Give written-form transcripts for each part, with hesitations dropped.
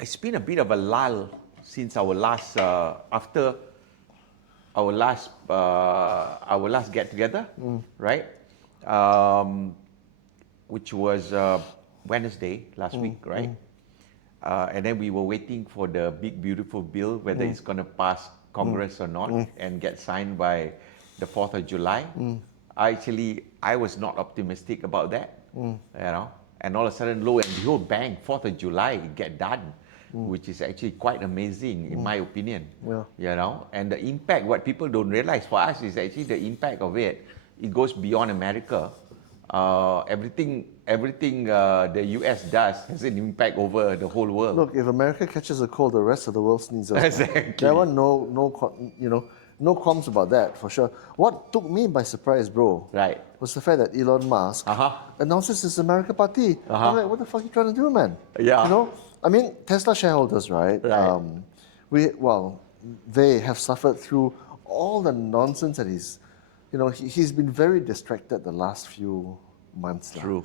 it's been a bit of a lull since our last, after our last get together, right? Which was Wednesday last week, right? And then we were waiting for the big beautiful bill, whether it's going to pass Congress or not and get signed by the 4th of July. I was not optimistic about that, you know. And all of a sudden, lo and behold, bang, 4th of July, it get done, which is actually quite amazing in my opinion, you know. And the impact, what people don't realize for us is actually the impact of it goes beyond America. Everything the US does has an impact over the whole world. Look, if America catches a cold, the rest of the world sneezes. Exactly. There were no qualms about that for sure. What took me by surprise, bro, Right. was the fact that Elon Musk announces his America party. I'm like, what the fuck are you trying to do, man? Yeah. You know, I mean, Tesla shareholders, right? They have suffered through all the nonsense that he's been very distracted the last few months now. True.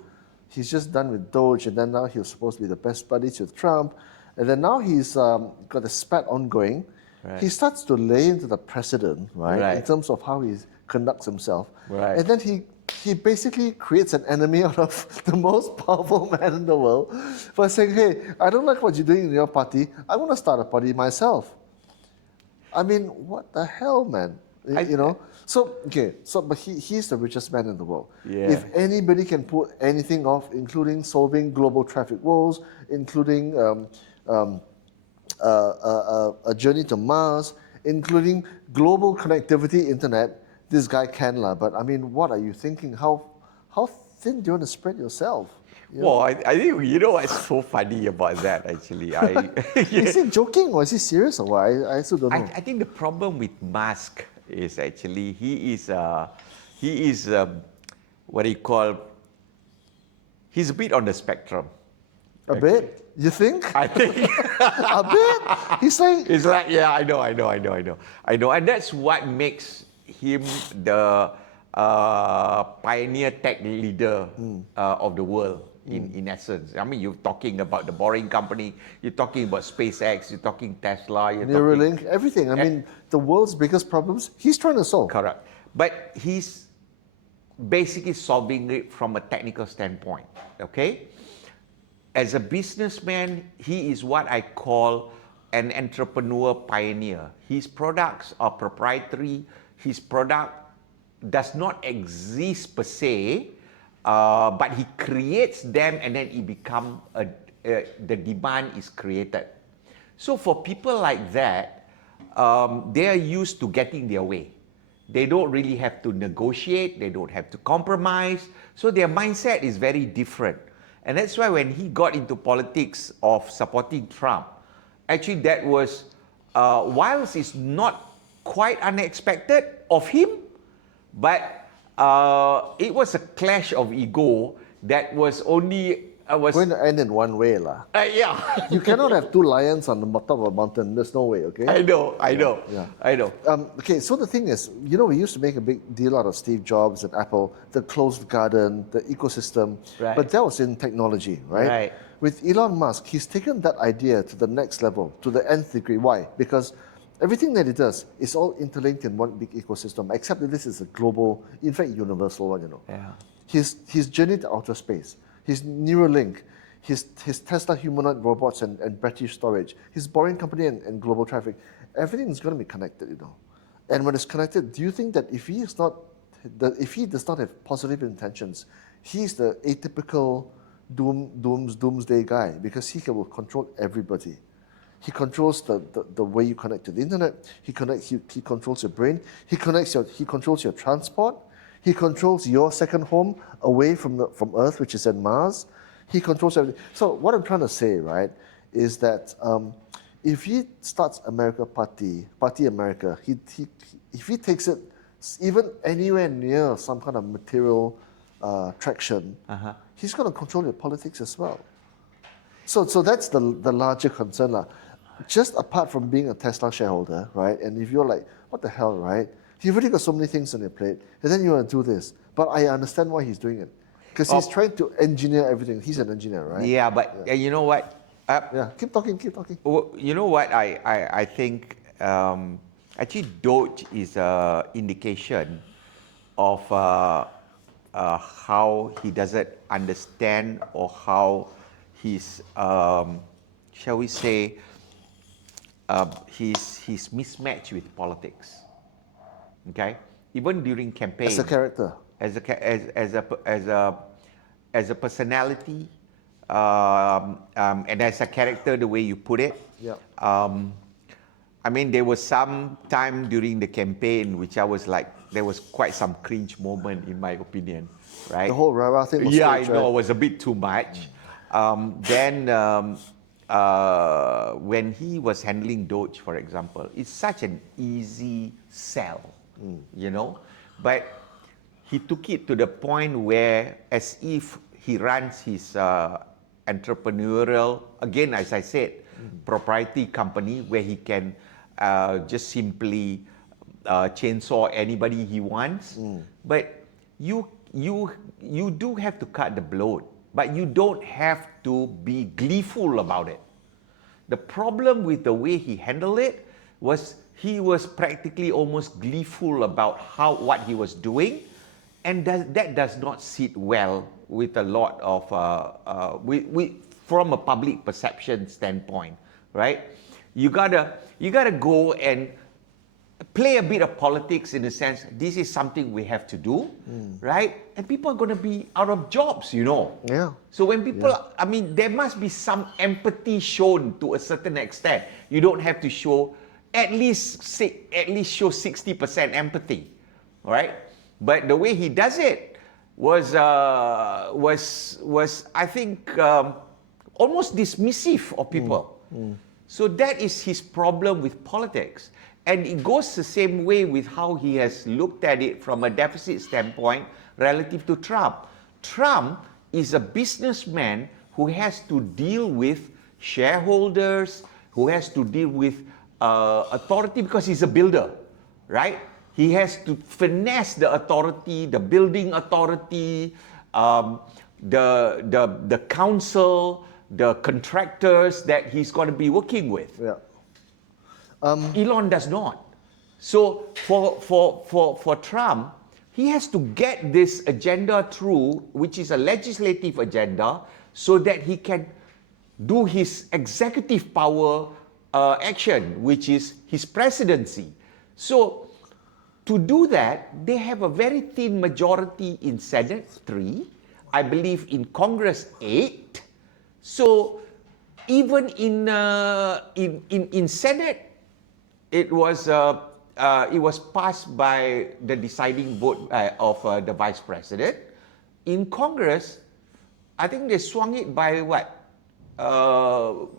He's just done with Doge, and then now he was supposed to be the best buddies with Trump, and then now he's got a spat ongoing. Right. He starts to lay into the precedent, right, in terms of how he conducts himself. Right. And then he basically creates an enemy out of the most powerful man in the world by saying, hey, I don't like what you're doing in your party. I want to start a party myself. I mean, what the hell, man? You know? But he's the richest man in the world. Yeah. If anybody can pull anything off, including solving global traffic woes, including a journey to Mars, including global connectivity, internet, this guy can lah. But I mean, what are you thinking? How thin do you want to spread yourself? Well, I think, you know what's so funny about that actually? Is he joking or is he serious or what? I still don't know. I think the problem with Musk is actually he is what do you call? He's a bit on the spectrum. A bit? You think? I think a bit. He's like. It's like, yeah, I know, and that's what makes him the pioneer tech leader of the world. In essence, I mean, you're talking about the Boring Company, you're talking about SpaceX, you're talking Tesla, you're Neuralink, talking everything. I mean, the world's biggest problems, he's trying to solve. Correct. But he's basically solving it from a technical standpoint, okay? As a businessman, he is what I call an entrepreneur pioneer. His products are proprietary. His product does not exist per se, but he creates them and then it becomes the demand is created. So for people like that, they are used to getting their way. They don't really have to negotiate, they don't have to compromise, so their mindset is very different. And that's why when he got into politics of supporting Trump, actually that was, whilst it's not quite unexpected of him, but it was a clash of ego that was only going to end in one way lah. Yeah. You cannot have two lions on the top of a mountain. There's no way, okay? I know. Okay, so the thing is, we used to make a big deal out of Steve Jobs and Apple, the closed garden, the ecosystem, but that was in technology, right? With Elon Musk, he's taken that idea to the next level, to the nth degree. Why? Because everything that he does is all interlinked in one big ecosystem, except that this is a global, in fact, universal one, Yeah. His journey to outer space, his Neuralink, his Tesla humanoid robots and battery storage, his Boring Company and global traffic, everything is going to be connected, And when it's connected, do you think that if he does not have positive intentions, he's the atypical doomsday guy because he will control everybody. He controls the way you connect to the internet. He controls your brain. He controls your transport. He controls your second home away from Earth, which is at Mars. He controls everything. So what I'm trying to say, right, is that if he starts Party America, if he takes it even anywhere near some kind of material traction, he's going to control your politics as well. So that's the larger concern lah. Just apart from being a Tesla shareholder, right? And if you're like, what the hell, right? You've already got so many things on your plate, and then you want to do this. But I understand why he's doing it. Because he's trying to engineer everything. He's an engineer, right? Yeah, but you know what? Yeah, keep talking, keep talking. Well, you know what? I think actually Doge is an indication of how he doesn't understand or how he's, shall we say, he's mismatched with politics. Okay, even during campaign, As a character. as a ca- as a personality, and as a character, the way you put it. Yeah. I mean, there was some time during the campaign which I was like, there was quite some cringe moment in my opinion, right? The whole Rara thing was Yeah, staged, I know, right? it was a bit too much. Then when he was handling Doge, for example, it's such an easy sell, you know, but he took it to the point where, as if he runs his entrepreneurial, again, as I said, proprietary company where he can just simply chainsaw anybody he wants. But you do have to cut the bloat, but you don't have to be gleeful about it. The problem with the way he handled it was he was practically almost gleeful about what he was doing, and that does not sit well with a lot of from a public perception standpoint, right? You gotta go and play a bit of politics in the sense this is something we have to do, right? And people are going to be out of jobs, you know. Yeah. So when people, I mean, there must be some empathy shown to a certain extent. You don't have to show at least show 60% empathy, all right? But the way he does it was I think almost dismissive of people. So that is his problem with politics. And it goes the same way with how he has looked at it from a deficit standpoint relative to Trump. Trump is a businessman who has to deal with shareholders, who has to deal with authority because he's a builder, right? He has to finesse the authority, the building authority, the council, the contractors that he's going to be working with. Yeah. Elon does not. So for Trump, he has to get this agenda through, which is a legislative agenda, so that he can do his executive power action, which is his presidency. So to do that, they have a very thin majority in Senate, 3, I believe in Congress, 8. So even in Senate, it was passed by the deciding vote of the vice president. In Congress, I think they swung it by what? 4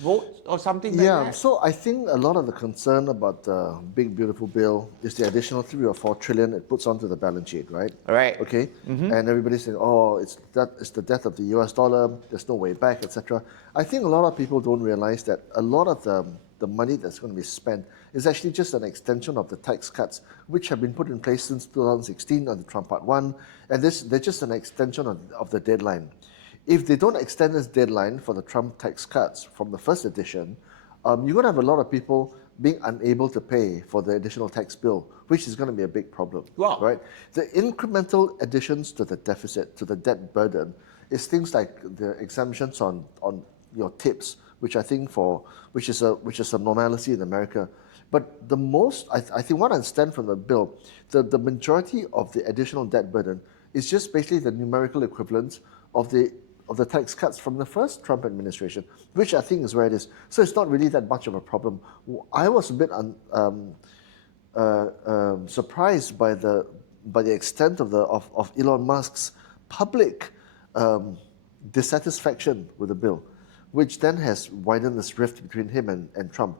votes or something like that? Yeah, so I think a lot of the concern about the big beautiful bill is the additional 3 or 4 trillion it puts onto the balance sheet, right? Right. Okay. And everybody's saying, oh, it's the death of the US dollar, there's no way back, etc. I think a lot of people don't realize that a lot of the money that's going to be spent is actually just an extension of the tax cuts, which have been put in place since 2016 under Trump Part 1, and they're just an extension of the deadline. If they don't extend this deadline for the Trump tax cuts from the first edition, you're going to have a lot of people being unable to pay for the additional tax bill, which is going to be a big problem. Wow. Right? The incremental additions to the deficit, to the debt burden, is things like the exemptions on your tips, which I think which is a normalcy in America. But the most, I think what I understand from the bill, the majority of the additional debt burden is just basically the numerical equivalent of the tax cuts from the first Trump administration, which I think is where it is. So it's not really that much of a problem. I was a bit surprised by the extent of Elon Musk's public dissatisfaction with the bill, which then has widened this rift between him and Trump.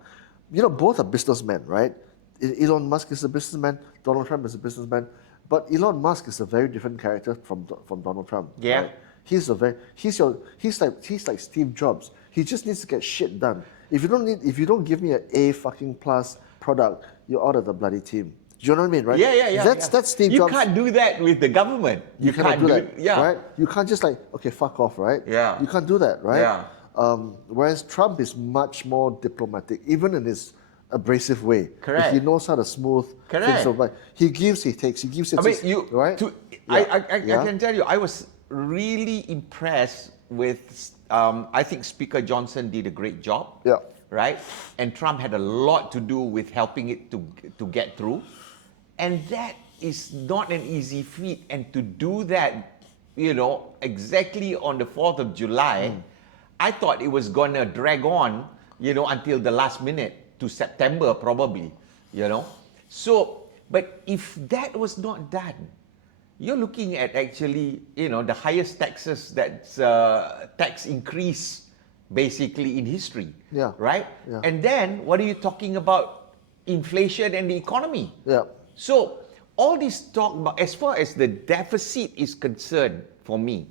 You know, both are businessmen, right? Elon Musk is a businessman, Donald Trump is a businessman, but Elon Musk is a very different character from Donald Trump. Yeah. Right? He's like Steve Jobs. He just needs to get shit done. If you don't give me an A fucking plus product, you're out of the bloody team. you know what I mean, right? Yeah. That's Steve You Jobs. can't do that with the government. You cannot can't do that, Yeah. right? You can't just like, okay, fuck off, right? Yeah. You can't do that, right? Yeah. Whereas Trump is much more diplomatic, even in his abrasive way. Correct. He knows how to smooth things Correct. over. He gives, he takes, he gives, he I mean, takes, right? I Yeah. can tell you, I was really impressed with, I think Speaker Johnson did a great job. Yeah. Right? And Trump had a lot to do with helping it to get through. And that is not an easy feat. And to do that, exactly on the 4th of July, I thought it was going to drag on, until the last minute to September probably, So, but if that was not done, you're looking at actually, the highest taxes, that's tax increase basically in history. Yeah. Right? Yeah. And then what are you talking about? Inflation and the economy. Yeah. So all this talk about, as far as the deficit is concerned, for me,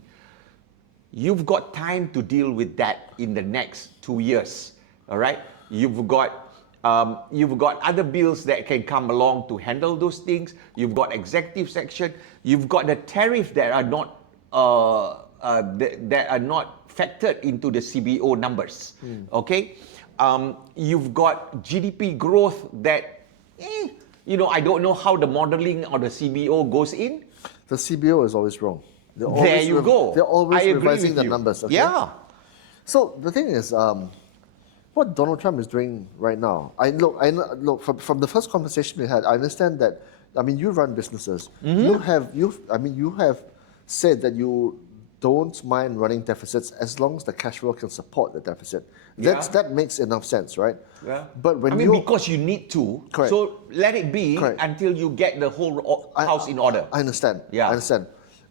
you've got time to deal with that in the next 2 years. All right? You've got other bills that can come along to handle those things. You've got executive section. You've got the tariff that are not factored into the CBO numbers. Okay, you've got GDP growth that, I don't know how the modeling or the CBO goes in. The CBO is always wrong. There you go. They're always I agree revising with the you. numbers. Okay? Yeah. So the thing is, what Donald Trump is doing right now, I look from the first conversation we had, I understand that. I mean, you run businesses. You have said that you don't mind running deficits as long as the cash flow can support the deficit. That makes enough sense, right? Yeah. But when because you need to, Correct. so let it be Correct. until you get the whole house in order. I understand. Yeah. I understand.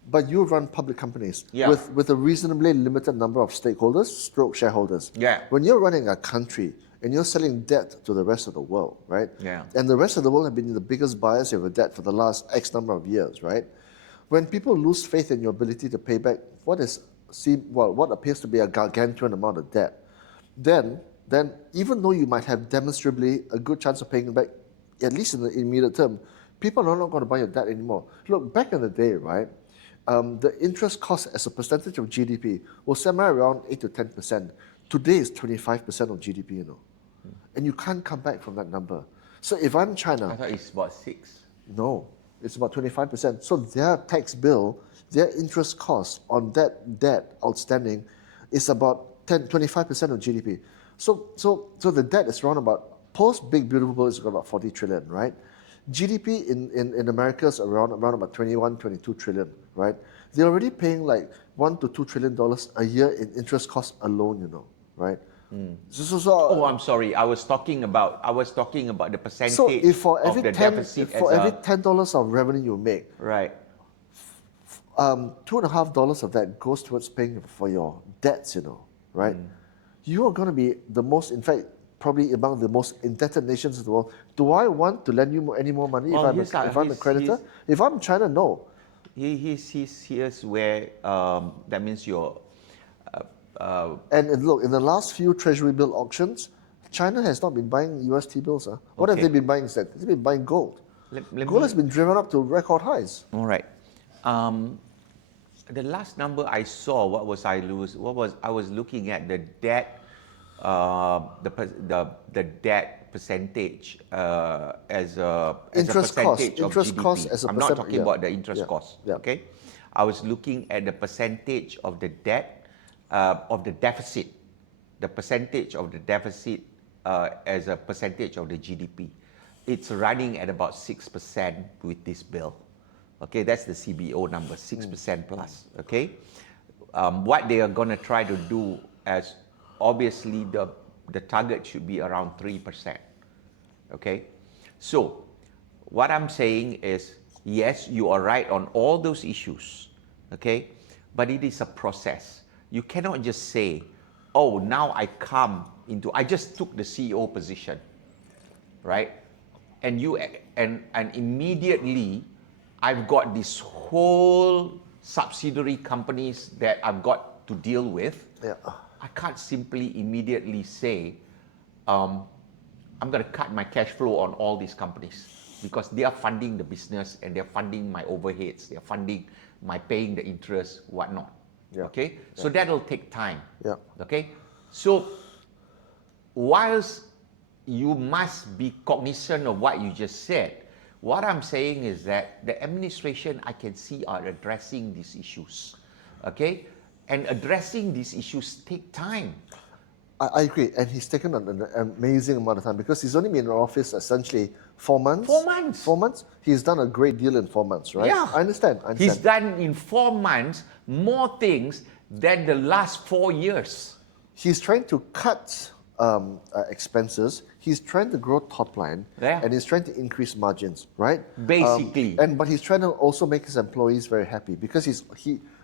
But you run public companies Yeah. with a reasonably limited number of stakeholders, stroke shareholders. Yeah. When you're running a country and you're selling debt to the rest of the world, right? Yeah. And the rest of the world have been the biggest buyers of your debt for the last X number of years, right? When people lose faith in your ability to pay back what appears to be a gargantuan amount of debt, then even though you might have demonstrably a good chance of paying it back, at least in the immediate term, people are not going to buy your debt anymore. Look, back in the day, right? The interest cost as a percentage of GDP was somewhere around 8 to 10%. Today is 25% of GDP, and you can't come back from that number. So if I'm China, I thought it's about 6. no, it's about 25%. So their tax bill, their interest cost on that debt outstanding is about 25% of GDP. So the debt is around about, post big beautiful bill is about 40 trillion, right? GDP in America is around about 21, 22 trillion, right? They're already paying like $1 to $2 trillion a year in interest costs alone, right? Oh, I'm sorry. I was talking about the percentage So if for every of the 10, deficit for every $10 of revenue you make, right. $2.50 of that goes towards paying for your debts, right? You are going to be the most, in fact, probably among the most indebted nations in the world. Do I want to lend you any more money if I'm a creditor? If I'm China, no. Here's where that means you're. And look, in the last few treasury bill auctions, China has not been buying US T-bills. What have they been buying instead? They've been buying gold. Gold has been driven up to record highs. All right. The last number I saw, I was looking at the debt, the debt percentage as a percentage of interest GDP. cost as a I'm not percent, talking about the interest cost. Yeah. Okay, I was looking at the percentage of the debt of the deficit, the percentage of the deficit as a percentage of the GDP. It's running at about 6% with this bill. Okay, that's the CBO number, 6% plus. Okay, what they are going to try to do as obviously the target should be around 3%. Okay, so what I'm saying is, yes, you are right on all those issues. Okay, but it is a process. You cannot just say, oh, now I just took the CEO position, right? And immediately I've got this whole subsidiary companies that I've got to deal with. Yeah. I can't simply immediately say, I'm going to cut my cash flow on all these companies. because they are funding the business and they're funding my overheads, they're funding my paying the interest, whatnot. Yeah. Okay, so that'll take time. Yeah. Okay, so whilst you must be cognizant of what you just said, what I'm saying is that the administration, I can see, are addressing these issues. Okay, and addressing these issues take time. I agree, and he's taken an amazing amount of time because he's only been in office essentially 4 months. 4 months. 4 months. He's done a great deal in 4 months, right? Yeah. I understand. He's done in 4 months more things than the last 4 years. He's trying to cut expenses. He's trying to grow top line, Yeah. and he's trying to increase margins, right? Basically. But he's trying to also make his employees very happy because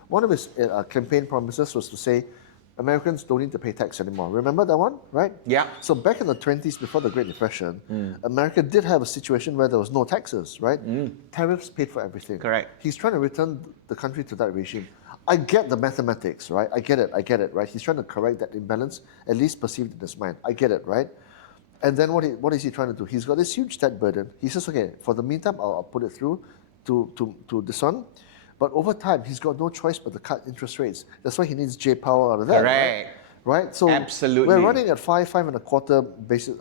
one of his campaign promises was to say, Americans don't need to pay tax anymore. Remember that one, right? Yeah. So back in the 20s, before the Great Depression, America did have a situation where there was no taxes, right? Tariffs paid for everything. Correct. He's trying to return the country to that regime. I get the mathematics, right? I get it, right? He's trying to correct that imbalance, at least perceived in his mind. I get it, right? And then what is he trying to do? He's got this huge debt burden. He says, okay, for the meantime, I'll put it through to this one. But over time, he's got no choice but to cut interest rates. That's why he needs J Powell out of that. Correct. Right? So Absolutely. we're running at 5.25 basis,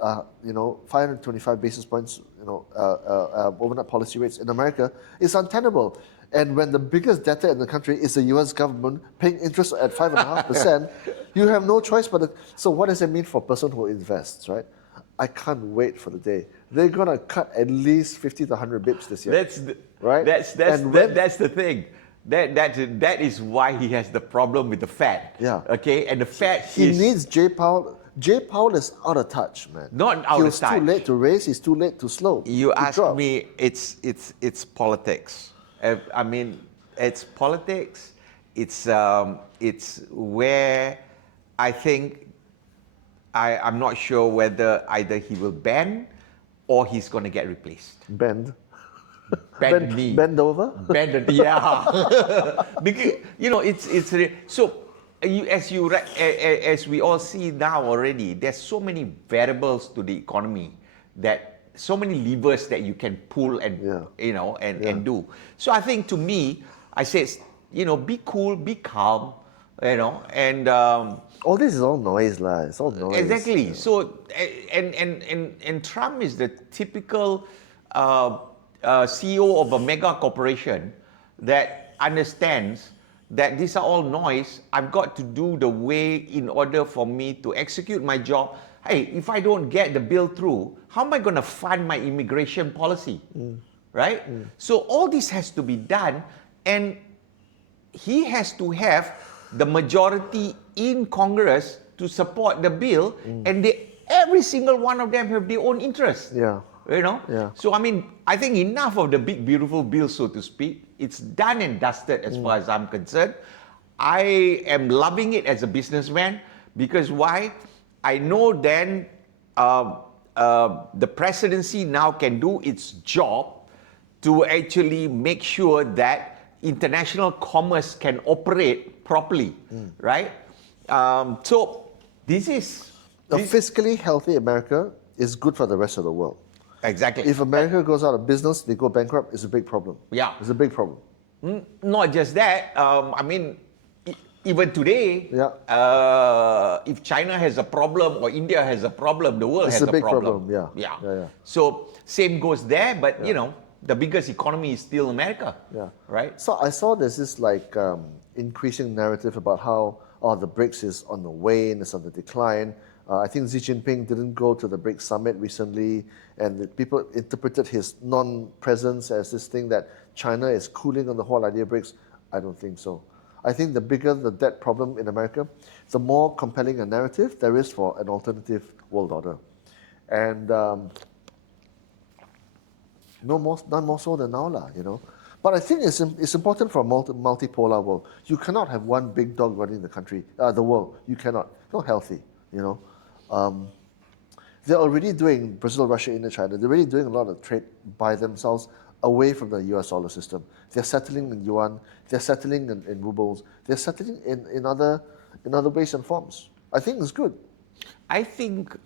525 basis points, overnight policy rates in America. It's untenable. And when the biggest debtor in the country is the US government paying interest at 5.5%, you have no choice but to. So what does it mean for a person who invests, right? I can't wait for the day. They're going to cut at least 50 to 100 bips this year. Right? That's the thing. That is why he has the problem with the Fed. Yeah. Okay, and the Fed he needs J Powell. J Powell is out of touch, man. Not out of touch. He's too late to raise. He's too late to slow. You to ask drop. me, it's politics. I mean, it's politics. It's where I think I'm not sure whether either he will bend or he's going to get replaced. Bend Knee. Bend over. Bend, yeah. Because it's so. As we all see now already, there's so many variables to the economy, that so many levers that you can pull and and do. So I think, to me, I say, be cool, be calm, and all this is all noise, lah. It's all noise. exactly. So and Trump is the typical CEO of a mega corporation that understands that these are all noise. I've got to do the way in order for me to execute my job. Hey, if I don't get the bill through, how am I going to fund my immigration policy? Right? So all this has to be done, and he has to have the majority in Congress to support the bill, and every single one of them have their own interest. Yeah. Yeah. So I mean, I think enough of the big beautiful bill, so to speak. It's done and dusted as far as I'm concerned. I am loving it as a businessman, because why? I know then the presidency now can do its job to actually make sure that international commerce can operate properly, right? So this is A fiscally healthy America is good for the rest of the world. exactly. If America goes out of business, they go bankrupt, it's a big problem. Yeah. It's a big problem. Not just that. I mean, even today, if China has a problem or India has a problem, the world has It's a big problem. problem, yeah. So same goes there, but the biggest economy is still America. Yeah. Right? So I saw there's this increasing narrative about how the BRICS is on the wane, it's on the decline. I think Xi Jinping didn't go to the BRICS summit recently, and people interpreted his non-presence as this thing that China is cooling on the whole idea of BRICS. I don't think so. I think the bigger the debt problem in America, the more compelling a narrative there is for an alternative world order. And none more so than now, But I think it's important for a multipolar world. You cannot have one big dog running the world. You cannot. It's not healthy, They're already doing Brazil, Russia, India, China. They're already doing a lot of trade by themselves away from the US dollar system. They're settling in yuan. They're settling in rubles. They're settling in other ways and forms. I think it's good. I think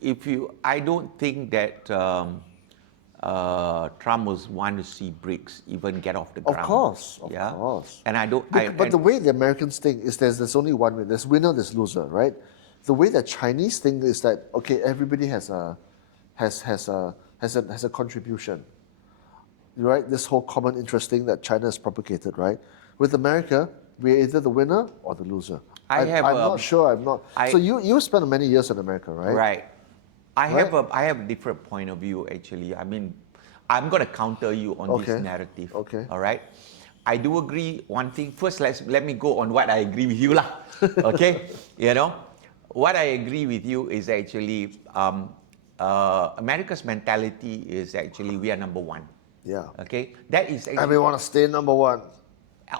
I don't think that Trump was want to see BRICS even get off the Of ground. course, of course. And I don't. But the way the Americans think is there's only one way. There's winner, there's loser, right? The way the Chinese think is that okay, everybody has a contribution, right? This whole common interest thing that China has propagated, right? With America, we're either the winner or the loser. I'm not sure. I'm not. So you spent many years in America, right? Right. I have a different point of view actually. I mean, I'm going to counter you on this narrative. Okay. All right. I do agree one thing. First, let me go on what I agree with you lah. Okay. What I agree with you is actually America's mentality is actually we are number one. Yeah. Okay. That is actually, and we want to stay number one.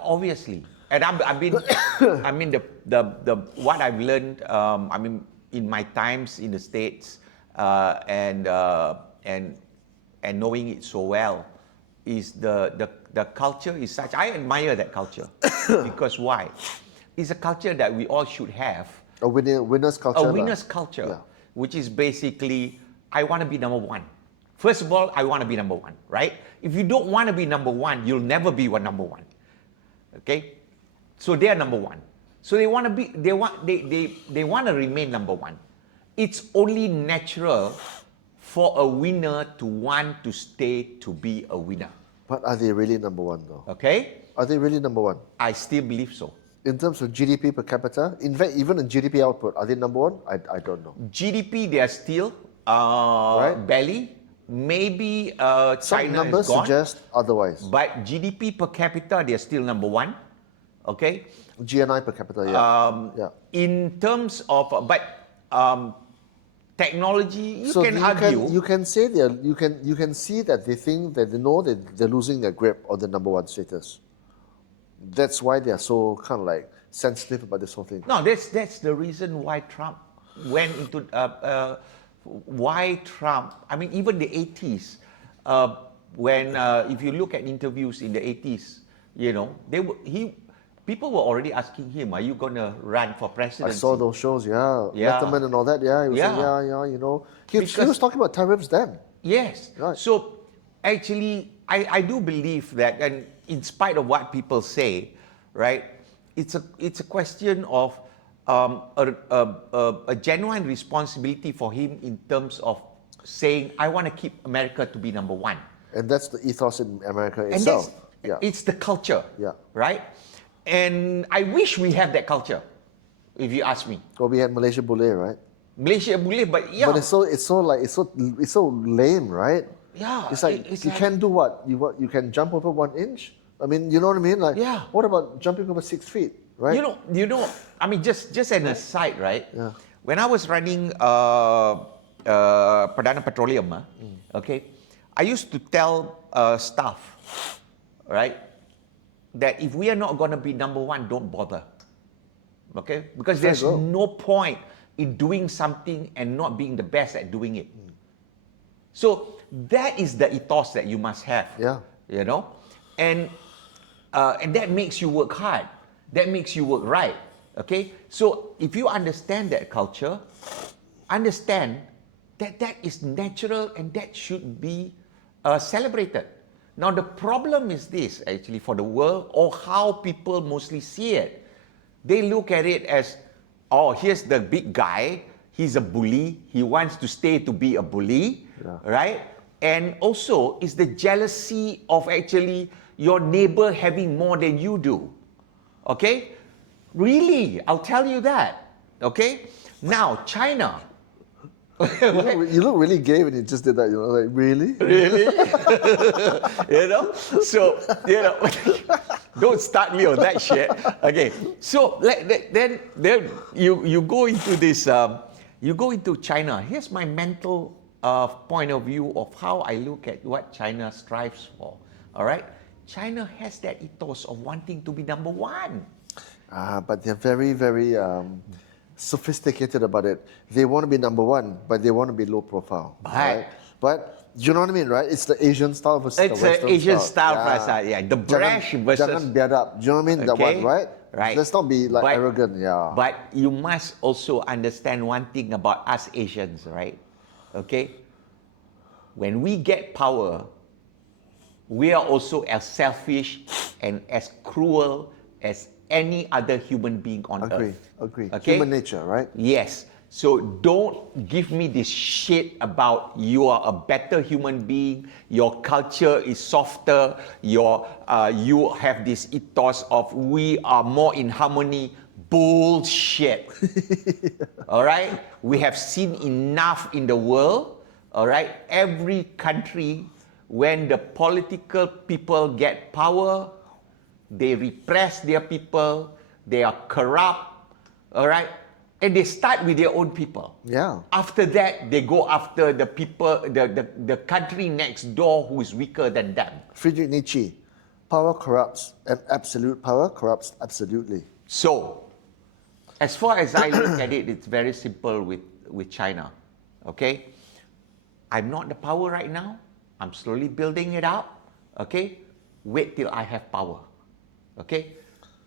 Obviously. And I mean, the what I've learned. I mean, in my times in the States. And knowing it so well is the culture is such. I admire that culture because why? It's a culture that we all should have. A winner's culture. A winner's culture, which is basically I want to be number one. First of all, I want to be number one, right? If you don't want to be number one, you'll never be number one. Okay, so they are number one. So they want to be. They want to remain number one. It's only natural for a winner to want to stay to be a winner. But are they really number one though? Okay? Are they really number one? I still believe so. In terms of GDP per capita, in fact, even in GDP output, are they number one? I don't know. GDP, they are still barely. Maybe Some China numbers is gone. suggest otherwise. But GDP per capita, they are still number one. Okay? GNI per capita, yeah. In terms of, technology, you so can argue. You can say you can see that they think that they know that they're losing their grip on the number one status. That's why they are so kind of like sensitive about this whole thing. No, that's the reason why Trump went into why Trump. I mean, even the 80s, when if you look at interviews in the 80s, people were already asking him, "Are you gonna run for presidency?" I saw those shows, yeah. Letterman and all that, yeah. He was saying, he was talking about tariffs then. Yes. Right. So actually, I do believe that, and in spite of what people say, right, it's a question of a genuine responsibility for him in terms of saying, "I want to keep America to be number one." And that's the ethos in America itself. It's the culture, right? And I wish we have that culture, if you ask me. Well, we had Malaysia Boleh, right? Malaysia Boleh, but yeah. But it's so lame, right? Yeah. It's like you can do what? You can jump over 1 inch? I mean, you know what I mean? Like, what about jumping over 6 feet, right? You know. I mean, just an aside, right? Yeah. When I was running Perdana Petroleum, okay, I used to tell staff, right, that if we are not going to be number one, don't bother. Okay? Because there's no point in doing something and not being the best at doing it. So that is the ethos that you must have. Yeah. And that makes you work hard. That makes you work right. Okay? So if you understand that culture, understand that is natural and that should be celebrated. Now the problem is this actually for the world, or how people mostly see it. They look at it as, oh, here's the big guy, he's a bully, he wants to stay to be a bully, right? And also it's the jealousy of actually your neighbor having more than you do. Okay? Really, I'll tell you that. Okay? Now, China. You look really gay when you just did that, like, really? Really? So, don't start me on that shit. Okay, so then you go into this, you go into China. Here's my mental point of view of how I look at what China strives for. All right? China has that ethos of wanting to be number one. But they're very, very sophisticated about it. They want to be number one, but they want to be low profile. Right? But you know what I mean, right? It's the Asian style versus the Western style. It's Asian style, The brash versus... Jangan biadab. Do you know what I mean? Okay. That one, right? Right. Let's not be like arrogant, But you must also understand one thing about us Asians, right? Okay? when we get power, we are also as selfish and as cruel as any other human being on earth. Agree. Okay? Human nature, right? Yes. So don't give me this shit about you are a better human being, your culture is softer, you have this ethos of we are more in harmony. Bullshit. All right? We have seen enough in the world. All right? Every country, when the political people get power, they repress their people, they are corrupt, all right? And they start with their own people. Yeah. After that, they go after the people, the country next door who is weaker than them. Friedrich Nietzsche, power corrupts, and absolute power corrupts absolutely. So, as far as I look at it, it's very simple with China, okay? I'm not the power right now. I'm slowly building it up, okay? Wait till I have power, okay?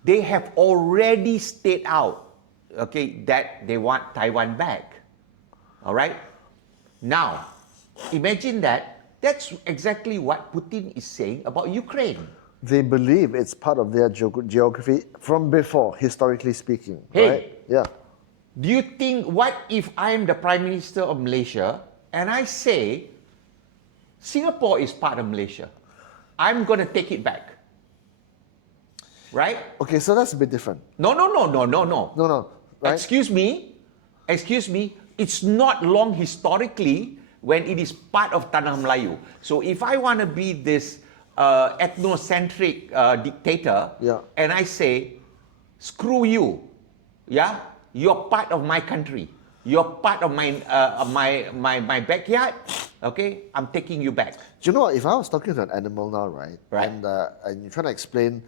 They have already stayed out, okay, that they want Taiwan back, all right? Now, imagine that. That's exactly what Putin is saying about Ukraine. They believe it's part of their geography from before, historically speaking, Hey. right? Yeah. Do you think, what if I am the Prime Minister of Malaysia and I say, Singapore is part of Malaysia. I'm going to take it back. Right? Okay, so that's a bit different. No. No, right? Excuse me. It's not long historically when it is part of Tanah Melayu. So if I want to be this ethnocentric dictator, Yeah. and I say, screw you, yeah, you're part of my country. You're part of my backyard. Okay, I'm taking you back. Do you know what? If I was talking to an animal now, right? Right. And you're trying to explain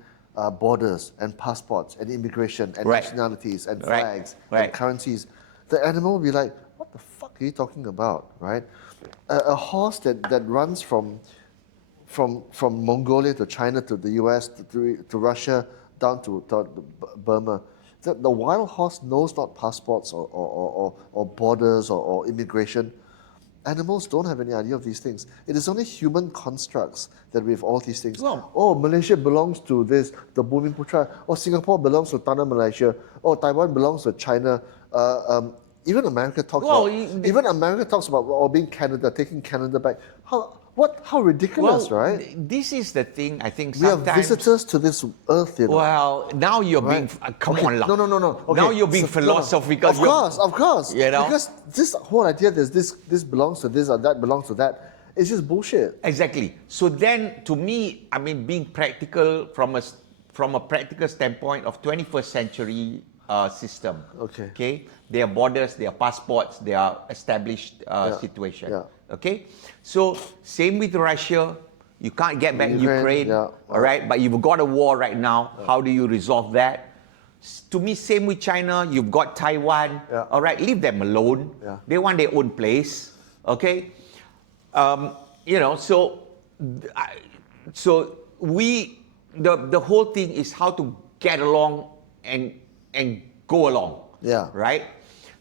borders and passports and immigration and Right. nationalities and Right. flags Right. and currencies, the animal will be like, "What the fuck are you talking about?" Right? A horse that runs from Mongolia to China to the US to Russia down to Burma. The wild horse knows not passports or borders or immigration. Animals don't have any idea of these things. It is only human constructs that we have all these things. Well, Oh, Malaysia belongs to this, the Bumiputra. Or Singapore belongs to Tanah Malaysia. Or Taiwan belongs to China. Even America talks about being Canada, taking Canada back. How ridiculous, right? This is the thing. I think We are sometimes visitors to this earth, you know. Well, now you're Right? being come Okay, on, lah. No. Okay, Now you're being so- philosophical. Of course. You know? Because this whole idea that this belongs to this or that belongs to that, it's just bullshit. Exactly. So then, to me, I mean, being practical from a practical standpoint of 21st century system. Okay. There are borders, there are passports, there are established situation. Yeah. Okay. So same with Russia. You can't get back Ukraine. Yeah. All right. But you've got a war right now. How do you resolve that? To me, same with China. You've got Taiwan. Yeah. All right. Leave them alone. Yeah. They want their own place. Okay. The whole thing is how to get along and go along. Yeah. Right?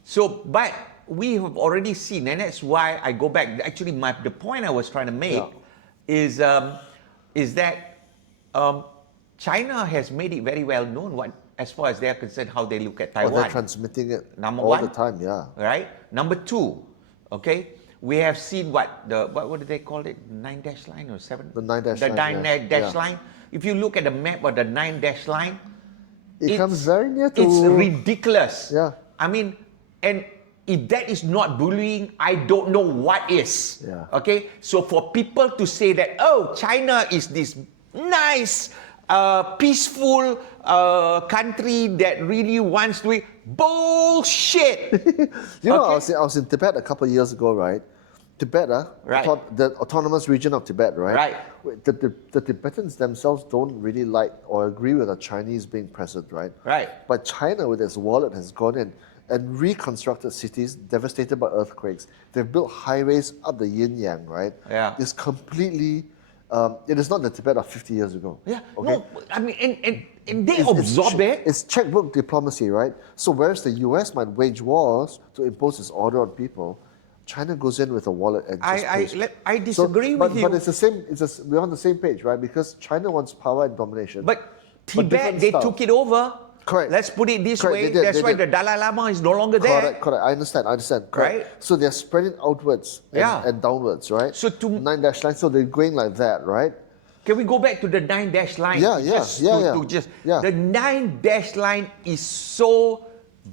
So, but we have already seen, and that's why I go back. Actually, the point I was trying to make is that China has made it very well known as far as they're concerned, how they look at Taiwan. They're transmitting it Number all one. the time, yeah. Right? Number two, okay, we have seen what do they call it? 9-dash line or 7? The 9-dash line, 9-dash yeah. line. If you look at the map of the 9-dash line, It comes very near to... it's ridiculous. Yeah. I mean, and if that is not bullying, I don't know what is. Yeah. Okay? So for people to say that, oh, China is this nice, peaceful country that really wants to... Bullshit! You know, Okay. I was in Tibet a couple of years ago, right? Tibet, Right. the autonomous region of Tibet, right? Right. The Tibetans themselves don't really like or agree with the Chinese being present, right? Right. But China, with its wallet, has gone in and reconstructed cities devastated by earthquakes. They've built highways up the yin yang, right? Yeah. It's completely. It is not the Tibet of 50 years ago. Yeah. Okay? No, I mean, and they absorb it. It's checkbook diplomacy, right? So whereas the US might wage wars to impose its order on people, China goes in with a wallet and just pays. I disagree with you. But it's the same. We're on the same page, right? Because China wants power and domination. But Tibet, they style. took it over. Correct. Let's put it this Correct, way. they did, That's they why did. the Dalai Lama is no longer there. Correct. I understand. Correct. Right? So they're spreading outwards and downwards, right? So to 9-dash line. So they're going like that, right? Can we go back to the 9-dash line? Yeah. The 9-dash line is so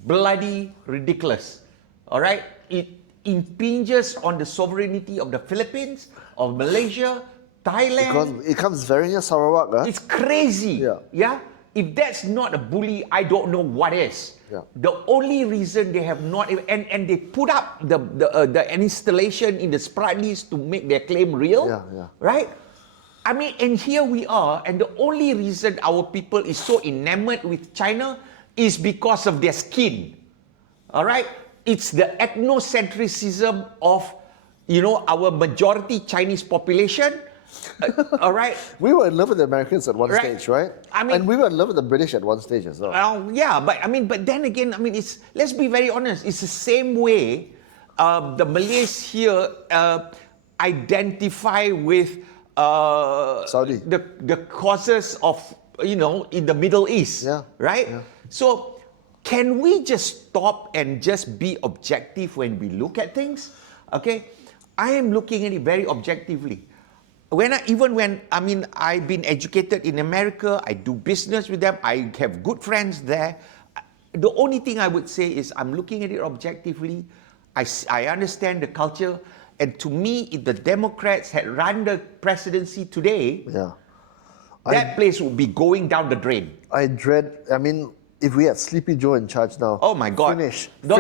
bloody ridiculous. All right? It impinges on the sovereignty of the Philippines, of Malaysia, Thailand. Because it comes very near Sarawak. Huh? It's crazy. Yeah. If that's not a bully, I don't know what is. Yeah. The only reason they have not, and they put up the installation in the Spratlys to make their claim real. Yeah. Right? I mean, and here we are, and the only reason our people is so enamored with China is because of their skin. All right? It's the ethnocentrism of, our majority Chinese population. All right? We were in love with the Americans at one Right. stage, right? I mean- and we were in love with the British at one stage as well. Yeah, but then again, let's be very honest. It's the same way the Malays here identify with Saudi. the causes of in the Middle East. Yeah. Right. Yeah. So can we just stop and just be objective when we look at things? Okay, I am looking at it very objectively. I've been educated in America, I do business with them, I have good friends there. The only thing I would say is I'm looking at it objectively. I understand the culture, and to me, if the Democrats had run the presidency today, that place would be going down the drain. If we had Sleepy Joe in charge now, Oh my God! finish. No.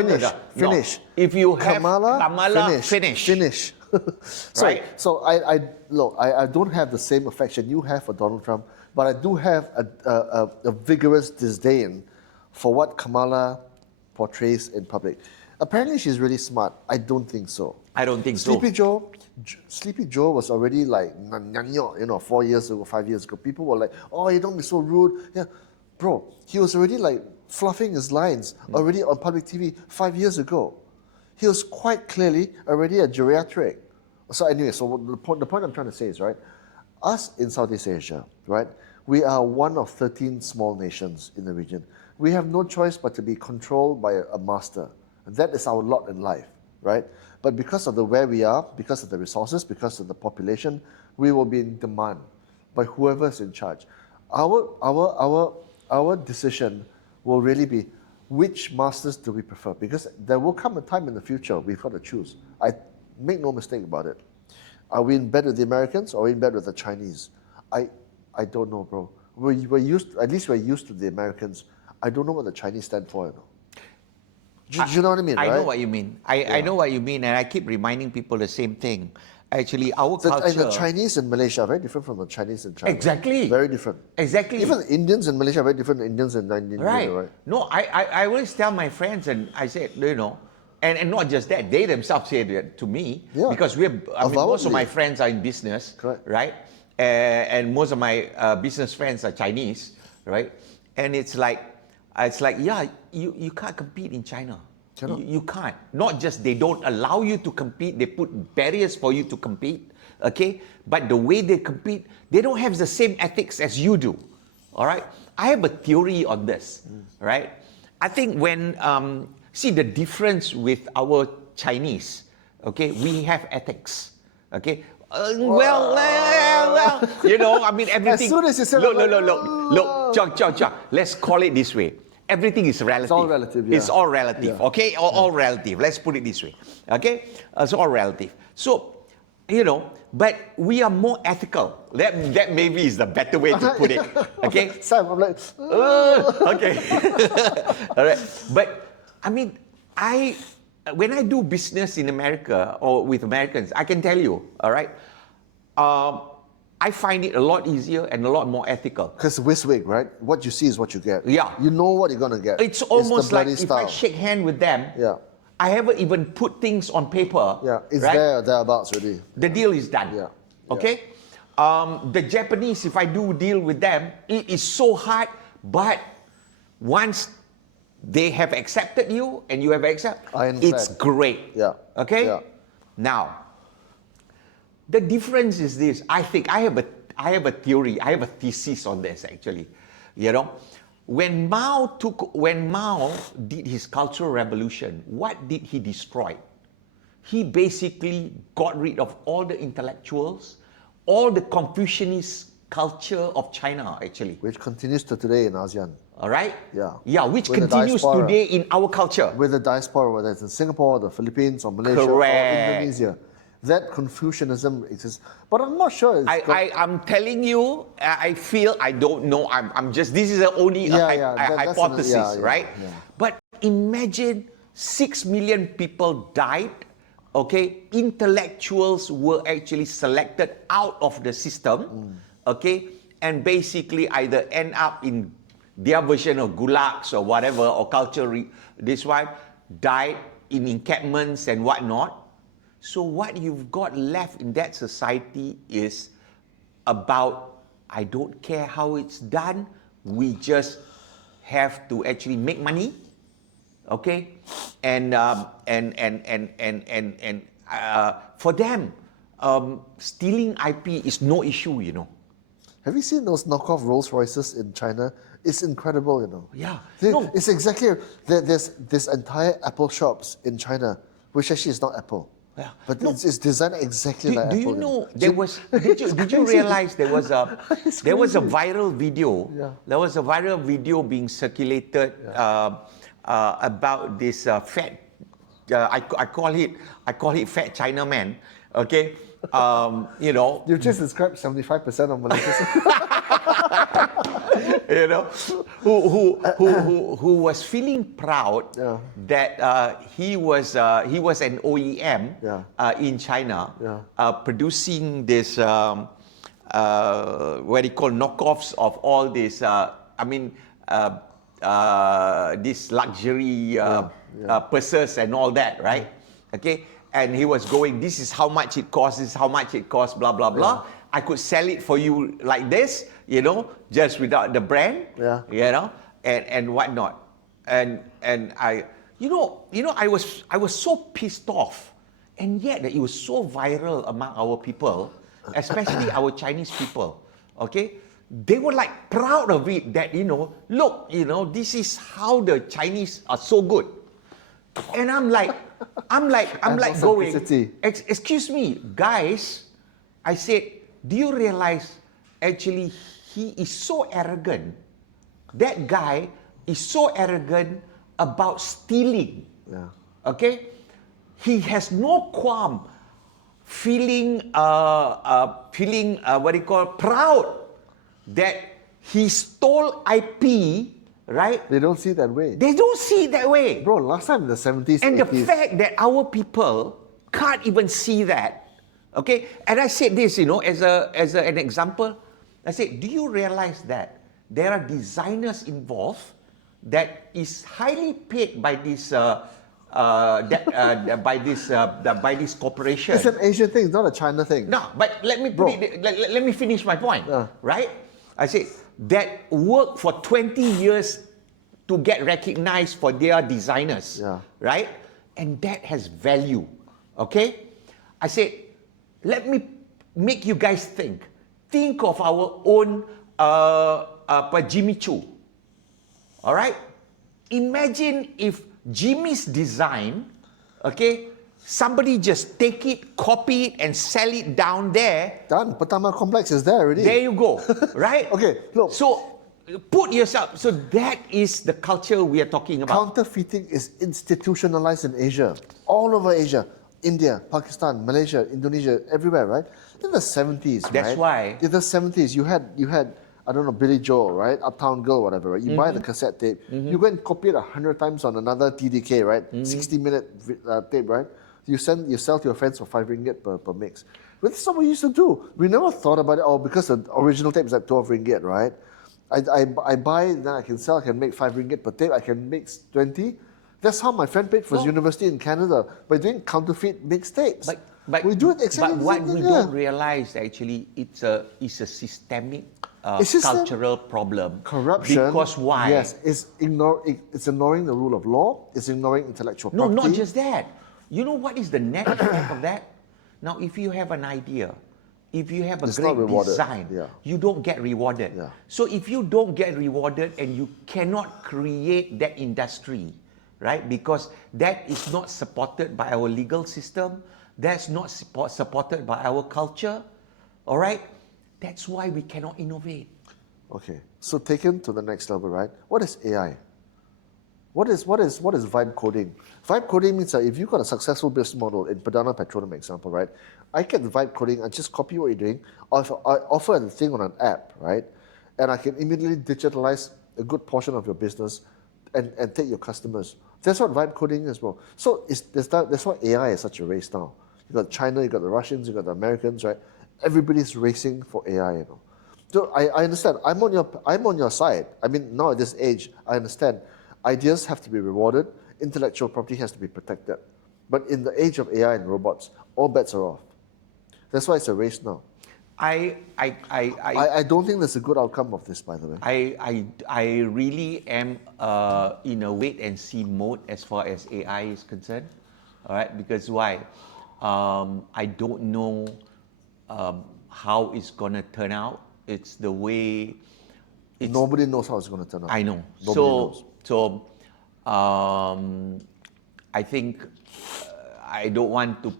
If you have Kamala, finish. Right. So I don't have the same affection you have for Donald Trump, but I do have a vigorous disdain for what Kamala portrays in public. Apparently, she's really smart. I don't think so. I don't think so. Sleepy Joe was already like 4 years ago, 5 years ago. People were like, "Oh, you don't be so rude." Yeah, bro, he was already like fluffing his lines already on public TV 5 years ago. He was quite clearly already a geriatric. So anyway, the point I'm trying to say is, right, us in Southeast Asia, right, we are one of 13 small nations in the region. We have no choice but to be controlled by a master. That is our lot in life, right? But because of where we are, because of the resources, because of the population, we will be in demand by whoever's in charge. Our decision will really be, which masters do we prefer? Because there will come a time in the future we've got to choose. I make no mistake about it. Are we in bed with the Americans or are we in bed with the Chinese? I don't know, bro. We're used to the Americans. I don't know what the Chinese stand for. Do you know what I mean? I right? know what you mean. I know what you mean, and I keep reminding people the same thing. Actually, our culture. And the Chinese in Malaysia are very different from the Chinese in China. Exactly. Very different. Exactly. Even the Indians in Malaysia are very different than Indians in India. Right. No, I always tell my friends, and I said, and not just that, they themselves say that to me, because most of my friends are in business, Correct. right? And most of my business friends are Chinese, right? And it's like, you can't compete in China. You can't. Not just they don't allow you to compete, they put barriers for you to compete, okay? But the way they compete, they don't have the same ethics as you do, all right? I have a theory on this, right? I think when, see the difference with our Chinese, okay? We have ethics, okay? Everything. As soon as you say, look, Chuck, let's call it this way. Everything is relative. It's all relative, yeah. It's all relative, okay? All relative. Let's put it this way, okay? It's all relative. So, but we are more ethical. That maybe is the better way to put it, okay? Sam, I'm like, okay. All right. But, when I do business in America or with Americans, I can tell you, all right, I find it a lot easier and a lot more ethical. Because Wiswig, right? What you see is what you get. Yeah. You know what you're going to get. It's almost the like bloody if I style. shake hand with them, I haven't even put things on paper. Yeah, it's right? thereabouts already. The deal is done. Yeah. Okay? The Japanese, if I do deal with them, it is so hard, but once they have accepted you and you have accepted, Ironclad. it's great. Yeah. Okay? Yeah. Now, the difference is this. I think I have a theory. I have a thesis on this actually. You know, when Mao did his Cultural Revolution, what did he destroy? He basically got rid of all the intellectuals, all the Confucianist culture of China actually. Which continues to today in ASEAN. All right? Yeah. Yeah, which With the continues diaspora. today in our culture. With the diaspora, whether it's in Singapore, the Philippines, or Malaysia, Correct. or Indonesia. That Confucianism exists. But I'm not sure I'm telling you, I feel, I don't know, I'm just, this is only a hypothesis, right? Yeah. But imagine 6 million people died, okay? Intellectuals were actually selected out of the system, okay? And basically either end up in their version of gulags or whatever, or culture, this one, died in encampments and whatnot. So what you've got left in that society is about, I don't care how it's done, we just have to actually make money, okay? And for them, stealing IP is no issue, you know. Have you seen those knockoff Rolls Royces in China? It's incredible, you know. Yeah. No. It's exactly, there's this entire Apple shops in China, which actually is not Apple. Yeah. But it's designed exactly like Apple. Do you know there was? Did you realize there was a viral video? Yeah. There was a viral video being circulated about this fat. I call it fat China man. Okay, you know. You just described 75% of Malaysians. You know, who was feeling proud that he was an OEM in China, producing this what do you call knockoffs of all this. This luxury purses and all that, right? Okay, and he was going. This is how much it costs. This is how much it costs. Blah blah blah. I could sell it for you like this, you know, just without the brand, you know, and whatnot. And I, you know, I was so pissed off, and yet it was so viral among our people, especially our Chinese people. Okay, they were like proud of it that, you know, look, you know, this is how the Chinese are so good. And I'm like going, excuse me, guys. I said, do you realize actually he is so arrogant? That guy is so arrogant about stealing. Yeah. Okay? He has no qualm feeling what do you call, proud that he stole IP, right? They don't see it that way. They don't see it that way. Bro, last time in the 70s, And 80s, the fact that our people can't even see that. Okay, and I said this, you know, as an example. I said, do you realize that there are designers involved that is highly paid by this by this corporation? It's an Asian thing, it's not a China thing. No, but let me put it, let me finish my point. Right? I said that work for 20 years to get recognized for their designers. Right? And that has value. Okay? I said, let me make you guys think. Think of our own Jimmy Choo. All right? Imagine if Jimmy's design, okay, somebody just take it, copy it, and sell it down there. Done. Pertama Complex is there already. There you go. Right? Okay, look. So, put yourself, so that is the culture we are talking about. Counterfeiting is institutionalized in Asia. All over Asia. India, Pakistan, Malaysia, Indonesia, everywhere, right? In the 70s, right? That's why. In the 70s, you had, I don't know, Billy Joel, right? Uptown Girl, whatever, right? You buy the cassette tape, you go and copy it 100 times on another TDK, right? 60-minute tape, right? You sell to your friends for 5 ringgit per mix. But this is what we used to do. We never thought about it, because the original tape is like 12 ringgit, right? I buy, then I can sell, I can make 5 ringgit per tape, I can make 20. That's how my friend paid for his university in Canada, by doing counterfeit mixtapes. But we do it exactly. But what we don't realize actually, it's a systemic cultural problem. Corruption. Because why? Yes, it's ignoring the rule of law. It's ignoring intellectual property. No, not just that. You know what is the net effect of that? Now, if you have an idea, if you have a It's not great rewarded. design, Yeah. you don't get rewarded. Yeah. So if you don't get rewarded and you cannot create that industry, right? Because that is not supported by our legal system, that's not supported by our culture, all right? That's why we cannot innovate. Okay, so taken to the next level, right? What is AI? What is vibe coding? Vibe coding means that if you've got a successful business model in Perdana Petroleum example, right? I get the vibe coding, I just copy what you're doing, I offer a thing on an app, right? And I can immediately digitalize a good portion of your business and take your customers. That's what vibe coding is, bro. So that's why AI is such a race now. You got China, you got the Russians, you got the Americans, right? Everybody's racing for AI, you know. So I understand. I'm on your side. I mean, now at this age, I understand. Ideas have to be rewarded. Intellectual property has to be protected. But in the age of AI and robots, all bets are off. That's why it's a race now. I don't think there's a good outcome of this, by the way. I really am in a wait and see mode as far as AI is concerned. All right, because why? I don't know how it's gonna turn out. It's the way. Nobody knows how it's going to turn out. I know. Nobody knows. So I think I don't want to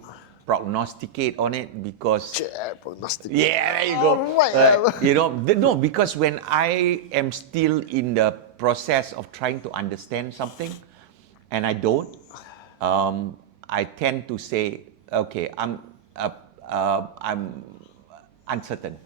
prognosticate on it because. Prognosticate. Yeah, there you go. Right. You know, no, because when I am still in the process of trying to understand something, and I don't, I tend to say, okay, I'm uncertain.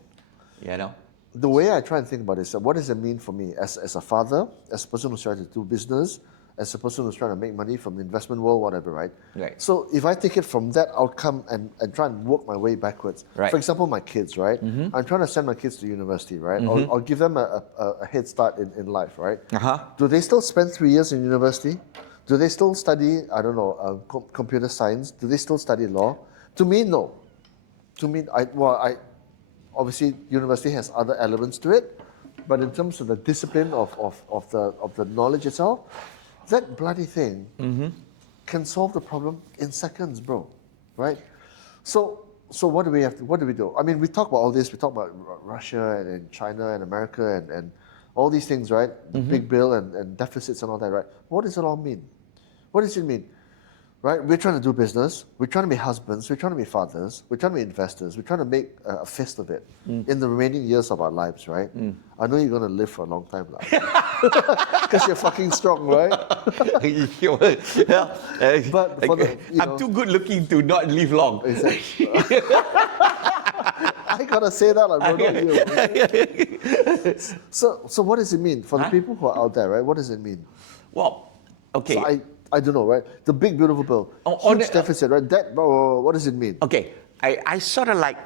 You know. The way I try and think about it is, what does it mean for me as a father, as a person who's trying to do business, as a person who's trying to make money from the investment world, whatever, right? Right. So if I take it from that outcome and try and work my way backwards, right. For example, my kids, right? Mm-hmm. I'm trying to send my kids to university, right? Mm-hmm. Or give them a head start in life, right? Uh-huh. Do they still spend 3 years in university? Do they still study, I don't know, computer science? Do they still study law? To me, no. To me, obviously, university has other elements to it, but in terms of the discipline of the knowledge itself, that bloody thing can solve the problem in seconds, bro. Right? So what do we have to, what do we do? I mean, we talk about all this. We talk about Russia and China and America and all these things, right? The big bill and deficits and all that, right? What does it all mean? What does it mean? Right? We're trying to do business. We're trying to be husbands. We're trying to be fathers. We're trying to be investors. We're trying to make a fist of it in the remaining years of our lives, right? I know you're going to live for a long time, because you're fucking strong, right? But for I'm too good looking to not live long. Exactly. I gotta say that, like, not you. So what does it mean for the people who are out there, right? What does it mean? Well, okay. So I don't know, right? The big beautiful bill, huge deficit, right? That, what does it mean? Okay, I sort of like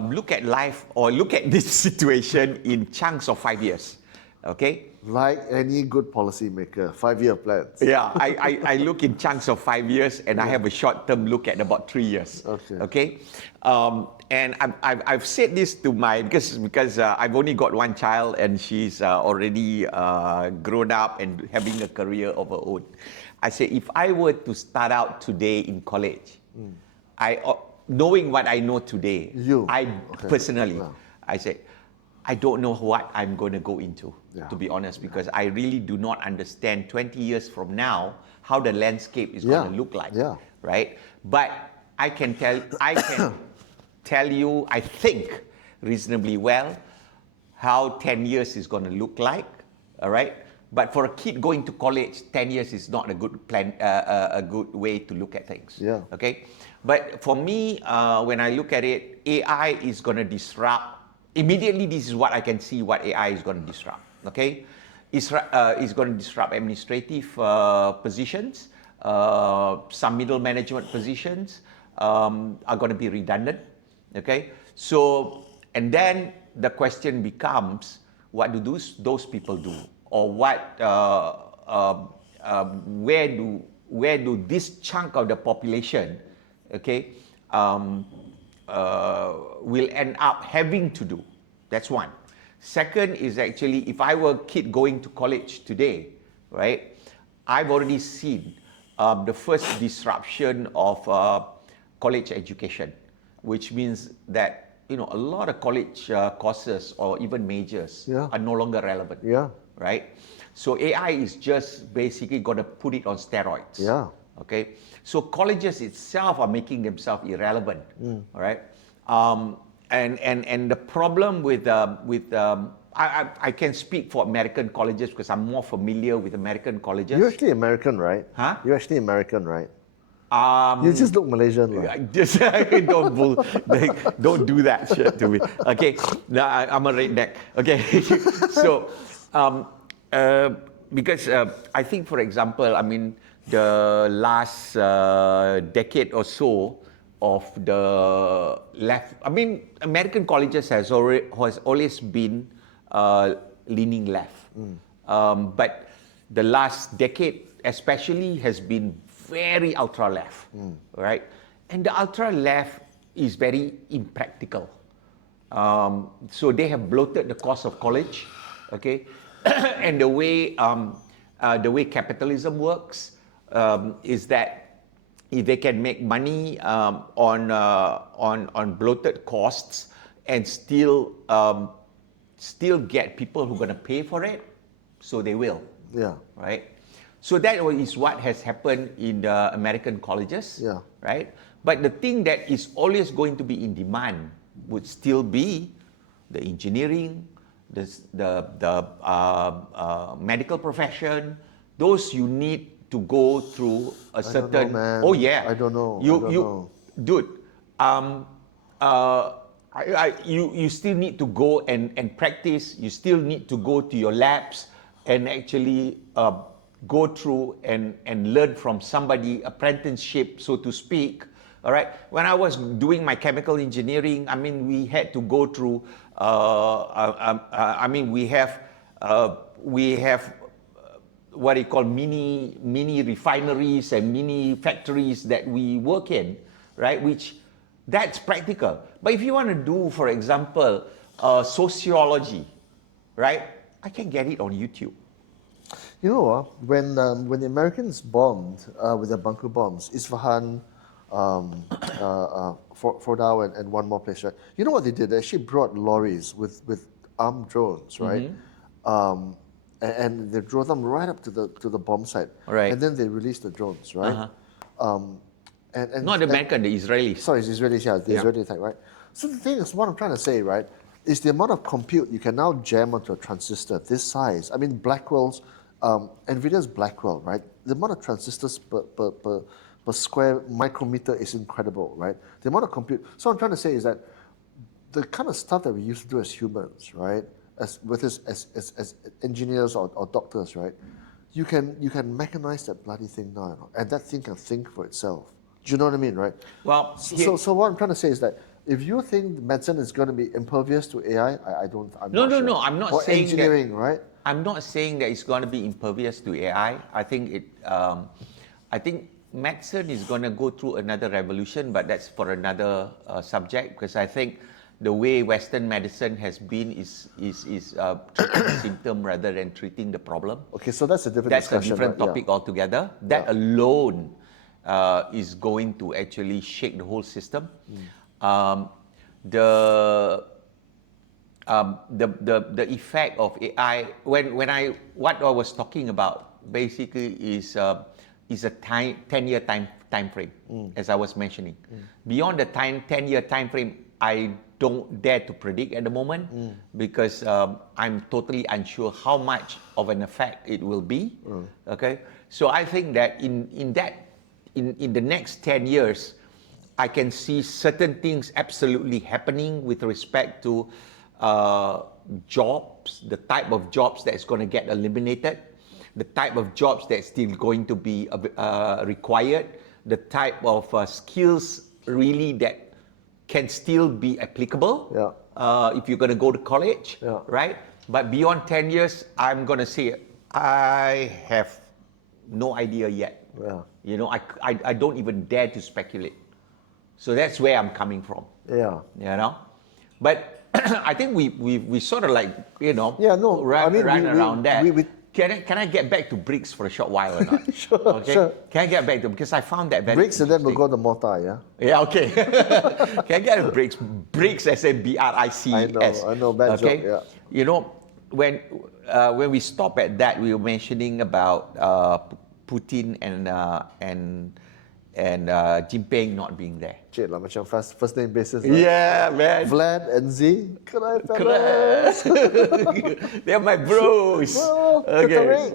look at life or look at this situation in chunks of 5 years. Okay. Like any good policymaker, 5-year plans. Yeah, I look in chunks of 5 years, and I have a short-term look at about 3 years. Okay. And I've said this to because I've only got one child, and she's already grown up and having a career of her own. I say, if I were to start out today in college, knowing what I know today, personally, I say, I don't know what I'm going to go into, to be honest, because I really do not understand 20 years from now how the landscape is going to look like, right? But I can tell you, I think reasonably well how 10 years is going to look like, all right? But for a kid going to college, 10 years is not a good plan, a good way to look at things. Yeah. Okay. But for me, when I look at it, AI is going to disrupt. Immediately, this is what I can see what AI is going to disrupt. Okay, it's going to disrupt administrative positions. Some middle management positions are going to be redundant. Okay, so and then the question becomes, what do those people do? Or what? Where do this chunk of the population, okay, will end up having to do? That's one. Second is actually, if I were a kid going to college today, right? I've already seen the first disruption of college education, which means that a lot of college courses or even majors are no longer relevant. Right? So AI is just basically going to put it on steroids. Okay. So colleges itself are making themselves irrelevant. All right. And the problem with I can speak for American colleges because I'm more familiar with American colleges. You're actually American, right? Huh? You're actually American, right? You just look Malaysian, right? Just don't do that shit to me. Okay, no, I'm a redneck. Okay, so because I think, for example, I mean, the last decade or so of the left, I mean, American colleges has always been leaning left, but the last decade especially has been very ultra left, right? And the ultra left is very impractical. So they have bloated the cost of college, okay? And the way capitalism works is that if they can make money on bloated costs and still get people who are going to pay for it, so they will. Right. So that is what has happened in the American colleges, right? But the thing that is always going to be in demand would still be the engineering, the medical profession. Those you need to go through a certain. I don't know. Dude. You still need to go and practice. You still need to go to your labs and actually go through and learn from somebody, apprenticeship, so to speak. All right. When I was doing my chemical engineering, I mean, we had to go through. I mean, we have what you call mini refineries and mini factories that we work in, right? Which that's practical. But if you want to do, for example, sociology, right? I can get it on YouTube. You know, when the Americans bombed with their bunker bombs, Isfahan, Fordow, and one more place, right? You know what they did? They actually brought lorries with armed drones, right? And they drove them right up to the bomb site, right? And then they released the drones, right? And not the American, the Israelis. Sorry, it's Israelis, the Israeli attack, right? So the thing is, what I'm trying to say, right, is the amount of compute you can now jam onto a transistor this size. I mean, Blackwell's, NVIDIA's Blackwell, right? The amount of transistors per square micrometer is incredible, right? The amount of compute. So what I'm trying to say is that the kind of stuff that we used to do as humans, right, as engineers or doctors, right, you can mechanize that bloody thing now, and that thing can think for itself. Do you know what I mean, right? Well, so what I'm trying to say is that if you think medicine is going to be impervious to AI, I'm not sure. No, I'm not or saying engineering, that, right? I'm not saying that it's going to be impervious to AI. I think medicine is going to go through another revolution, but that's for another subject, because I think the way Western medicine has been is treating the symptom rather than treating the problem. Okay, so that's a different discussion. That's a different topic altogether. That alone is going to actually shake the whole system. The effect of AI, what I was talking about basically is a 10-year time frame, as I was mentioning. Beyond the 10-year time frame, I don't dare to predict at the moment because I'm totally unsure how much of an effect it will be. Okay, so I think that in the next 10 years, I can see certain things absolutely happening with respect to jobs, the type of jobs that's going to get eliminated, the type of jobs that's still going to be required, the type of skills really that can still be applicable if you're going to go to college, right? But beyond 10 years, I'm going to say I have no idea yet. You know, I don't even dare to speculate. So that's where I'm coming from. You know, but I think we sort of like, you know, run around that. can I get back to BRICS for a short while or not? Sure, Okay. sure. Can I get back to, because I found that very BRICS and then we'll interesting. go to Malta, yeah? Yeah, okay. Can I get a BRICS? BRICS as in BRICS. I know, bad okay? joke, yeah. You know, when we stop at that, we were mentioning about Putin and Jinping not being there. Cik lah, macam first name basis. Yeah, man. Vlad and Z. Correct, Correct. They're my bros. Bro, Okay.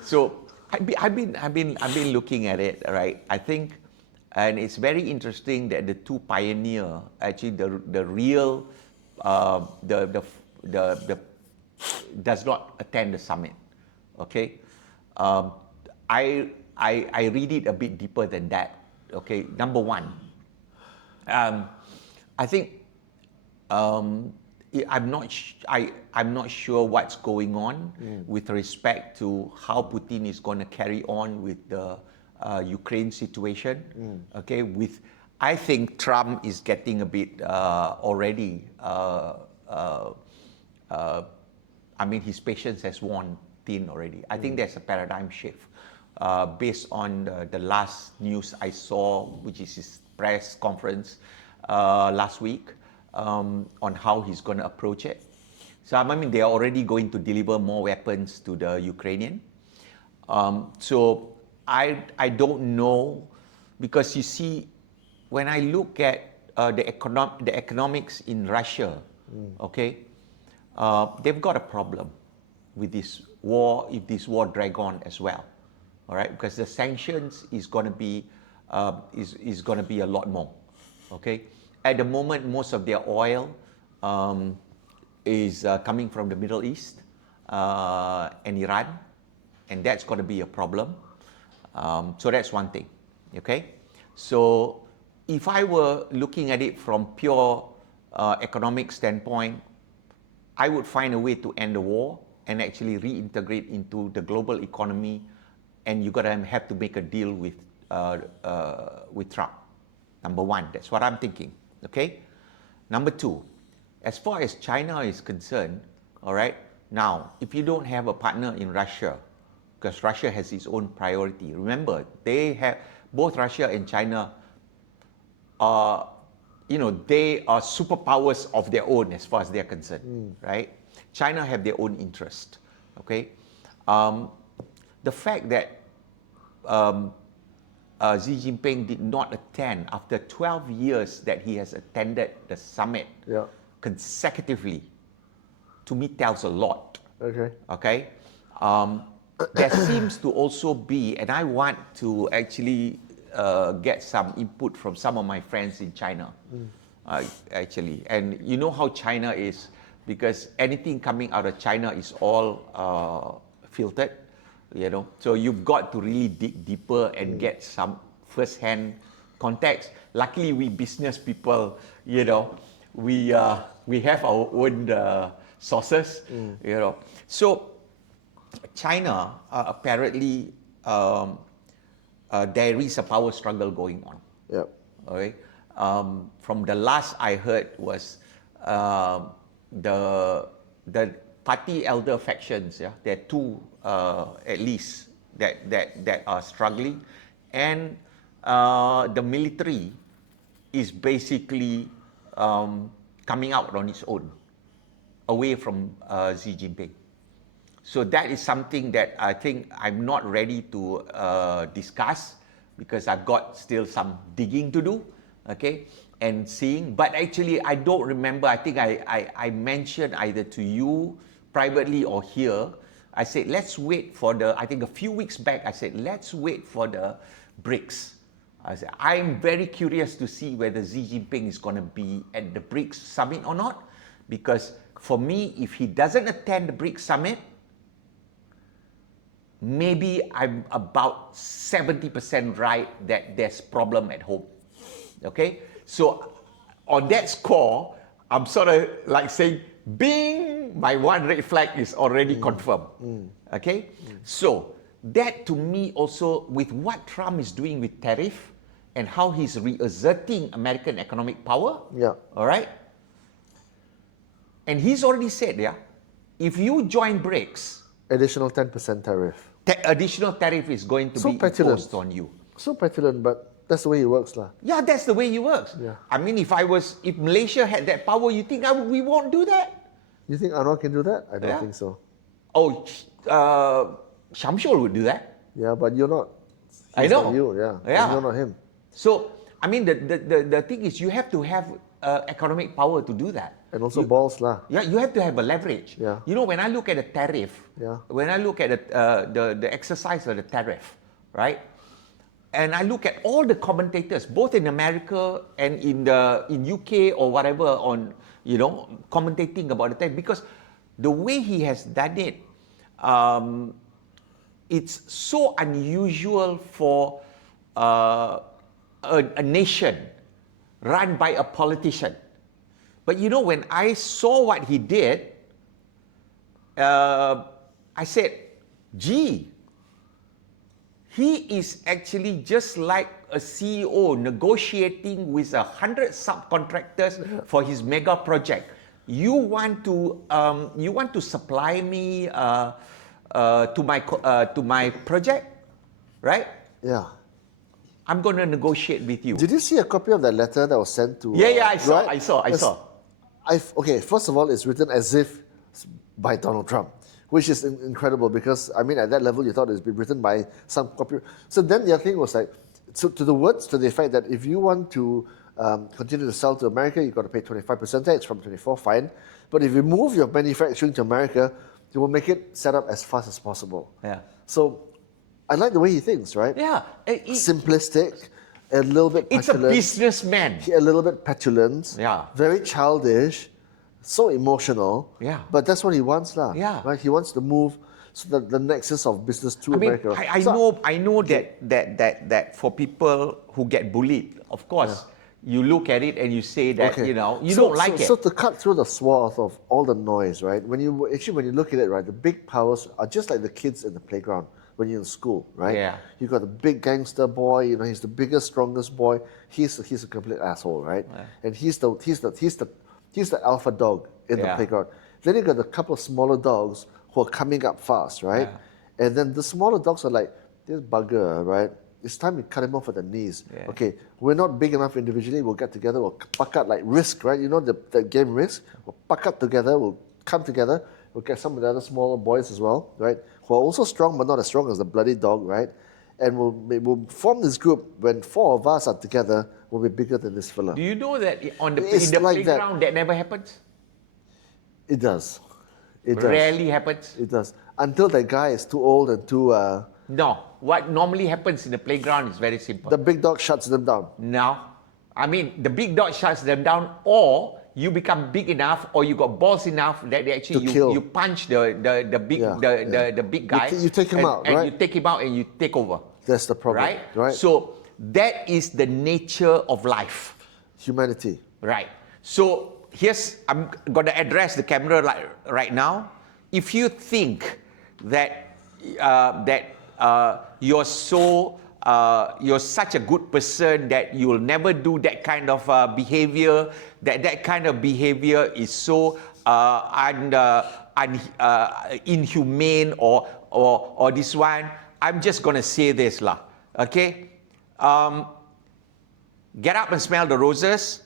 So I've been looking at it, right? I think, and it's very interesting that the two pioneer, actually the real the does not attend the summit. Okay. I read it a bit deeper than that. Okay, number one, I think I'm not sure what's going on with respect to how Putin is going to carry on with the Ukraine situation. Okay, I think Trump is getting a bit already. I mean, his patience has worn thin already. I think there's a paradigm shift. Based on the last news I saw, which is his press conference last week, on how he's going to approach it. So I mean, they are already going to deliver more weapons to the Ukrainian. So I don't know, because you see, when I look at the economics in Russia, okay, they've got a problem with this war if this war drag on as well. All right, because the sanctions is going to be is going to be a lot more. Okay, at the moment, most of their oil is coming from the Middle East and Iran, and that's going to be a problem. So that's one thing. Okay, so if I were looking at it from pure economic standpoint, I would find a way to end the war and actually reintegrate into the global economy. And you're gonna have to make a deal with Trump. Number one, that's what I'm thinking. Okay. Number two, as far as China is concerned, all right. Now, if you don't have a partner in Russia, because Russia has its own priority. Remember, they have both Russia and China. They are superpowers of their own as far as they're concerned, right? China have their own interest. Okay. The fact that Xi Jinping did not attend after 12 years that he has attended the summit consecutively, to me tells a lot. Okay. Okay. There seems to also be, and I want to actually get some input from some of my friends in China, actually. And you know how China is, because anything coming out of China is all filtered. So you've got to really dig deeper and get some first-hand context. Luckily, we business people, we have our own sources, So China apparently there is a power struggle going on. Yep. Okay. From the last I heard was the party elder factions. Yeah, there are two at least that are struggling, and the military is basically coming out on its own, away from Xi Jinping. So that is something that I think I'm not ready to discuss, because I've got still some digging to do, okay, and seeing. But actually, I don't remember. I think I mentioned either to you privately or here. I said, let's wait for I think a few weeks back, I said, let's wait for the BRICS. I said, I'm very curious to see whether Xi Jinping is going to be at the BRICS summit or not, because for me, if he doesn't attend the BRICS summit, maybe I'm about 70% right that there's problem at home. Okay? So on that score, I'm sort of like saying, bing, my one red flag is already confirmed. Okay? So that to me also, with what Trump is doing with tariff and how he's reasserting American economic power, all right? And he's already said, if you join BRICS, Additional 10% tariff. Additional tariff is going to So be petulant. imposed on you. So petulant, but that's the way it works, lah. Yeah, that's the way it works. Yeah. I mean, if Malaysia had that power, you think we won't do that? You think Anwar can do that? I don't Yeah. think so. Oh, Shamsul would do that. Yeah, but you're not. I He's know. not you, yeah. Yeah. And you're not him. So, I mean, the thing is, you have to have economic power to do that. And also balls, lah. Yeah, you have to have a leverage. Yeah. You know, when I look at the tariff, Yeah. when I look at the exercise of the tariff, right? And I look at all the commentators, both in America and in UK or whatever, on commentating about the tariff, because the way he has done it, it's so unusual for a nation run by a politician. But when I saw what he did, I said, gee, he is actually just like a CEO negotiating with 100 subcontractors for his mega project. You want to supply me to my project, right? Yeah. I'm going to negotiate with you. Did you see a copy of that letter that was sent to? Yeah, I saw. right? I saw. Okay, first of all, it's written as if by Donald Trump, which is incredible because, I mean, at that level, you thought it was written by some copy. So then the other thing was like, to the words, to the effect that if you want to continue to sell to America, you've got to pay 25% tax from 24, fine. But if you move your manufacturing to America, you will make it set up as fast as possible. Yeah. So I like the way he thinks, right? Yeah. Simplistic, a little bit It's a petulant. businessman. A little bit petulant. Yeah. Very childish, so emotional. Yeah. But that's what he wants, lah. Yeah. Right? He wants to move so the nexus of business to I mean, America. I know that for people who get bullied, of course, you look at it and you say that you don't like it. So to cut through the swath of all the noise, right? When you look at it, right, the big powers are just like the kids in the playground when you're in school, right? Yeah. You got the big gangster boy. He's the biggest, strongest boy. He's a complete asshole, right? Yeah. And he's the alpha dog in the Yeah. playground. Then you got a couple of smaller dogs who are coming up fast, right? Yeah. And then the smaller dogs are like, this bugger, right? It's time we cut him off at the knees. Yeah. Okay, we're not big enough individually. We'll get together. We'll pack up like Risk, right? You know the game Risk? We'll pack up together. We'll come together. We'll get some of the other smaller boys as well, right? Who are also strong, but not as strong as the bloody dog, right? And we'll form this group. When 4 of us are together, we'll be bigger than this fella. Do you know that in the like playground that never happens? It does. It does. Rarely happens. It does. Until that guy is too old and too... No. What normally happens in the playground is very simple. the big dog shuts them down. Now, I mean, the big dog shuts them down, or you become big enough, or you got balls enough that they actually To kill. you punch the big the big guy. You take him out, and right? you take him out and you take over. That's the problem, right? So that is the nature of life. Humanity. Right. So I'm going to address the camera right now. If you think that you're such a good person that you'll never do that kind of behavior, that kind of behavior is so inhumane or this one, I'm just going to say this lah. Okay? Get up and smell the roses.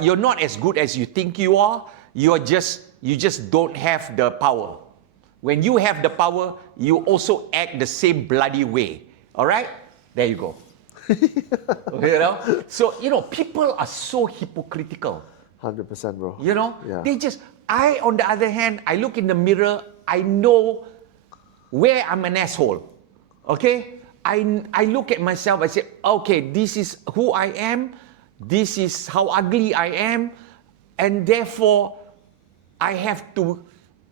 You're not as good as you think you are. You just don't have the power. When you have the power, you also act the same bloody way. All right? There you go. So, people are so hypocritical. 100%, bro. Yeah. I, on the other hand, I look in the mirror, I know where I'm an asshole. Okay? I look at myself, I say, okay, this is who I am, this is how ugly I am, and therefore, I have to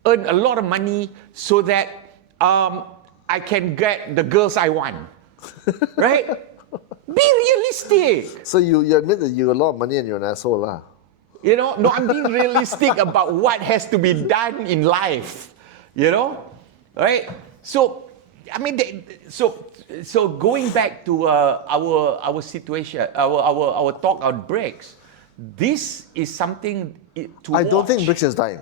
earn a lot of money so that I can get the girls I want. Right? Be realistic. So you admit that you have a lot of money and you're an asshole, lah. No, I'm being realistic about what has to be done in life. Right? So, I mean, so going back to our situation, our talk on BRICS, this is something to I don't watch. think BRICS is dying.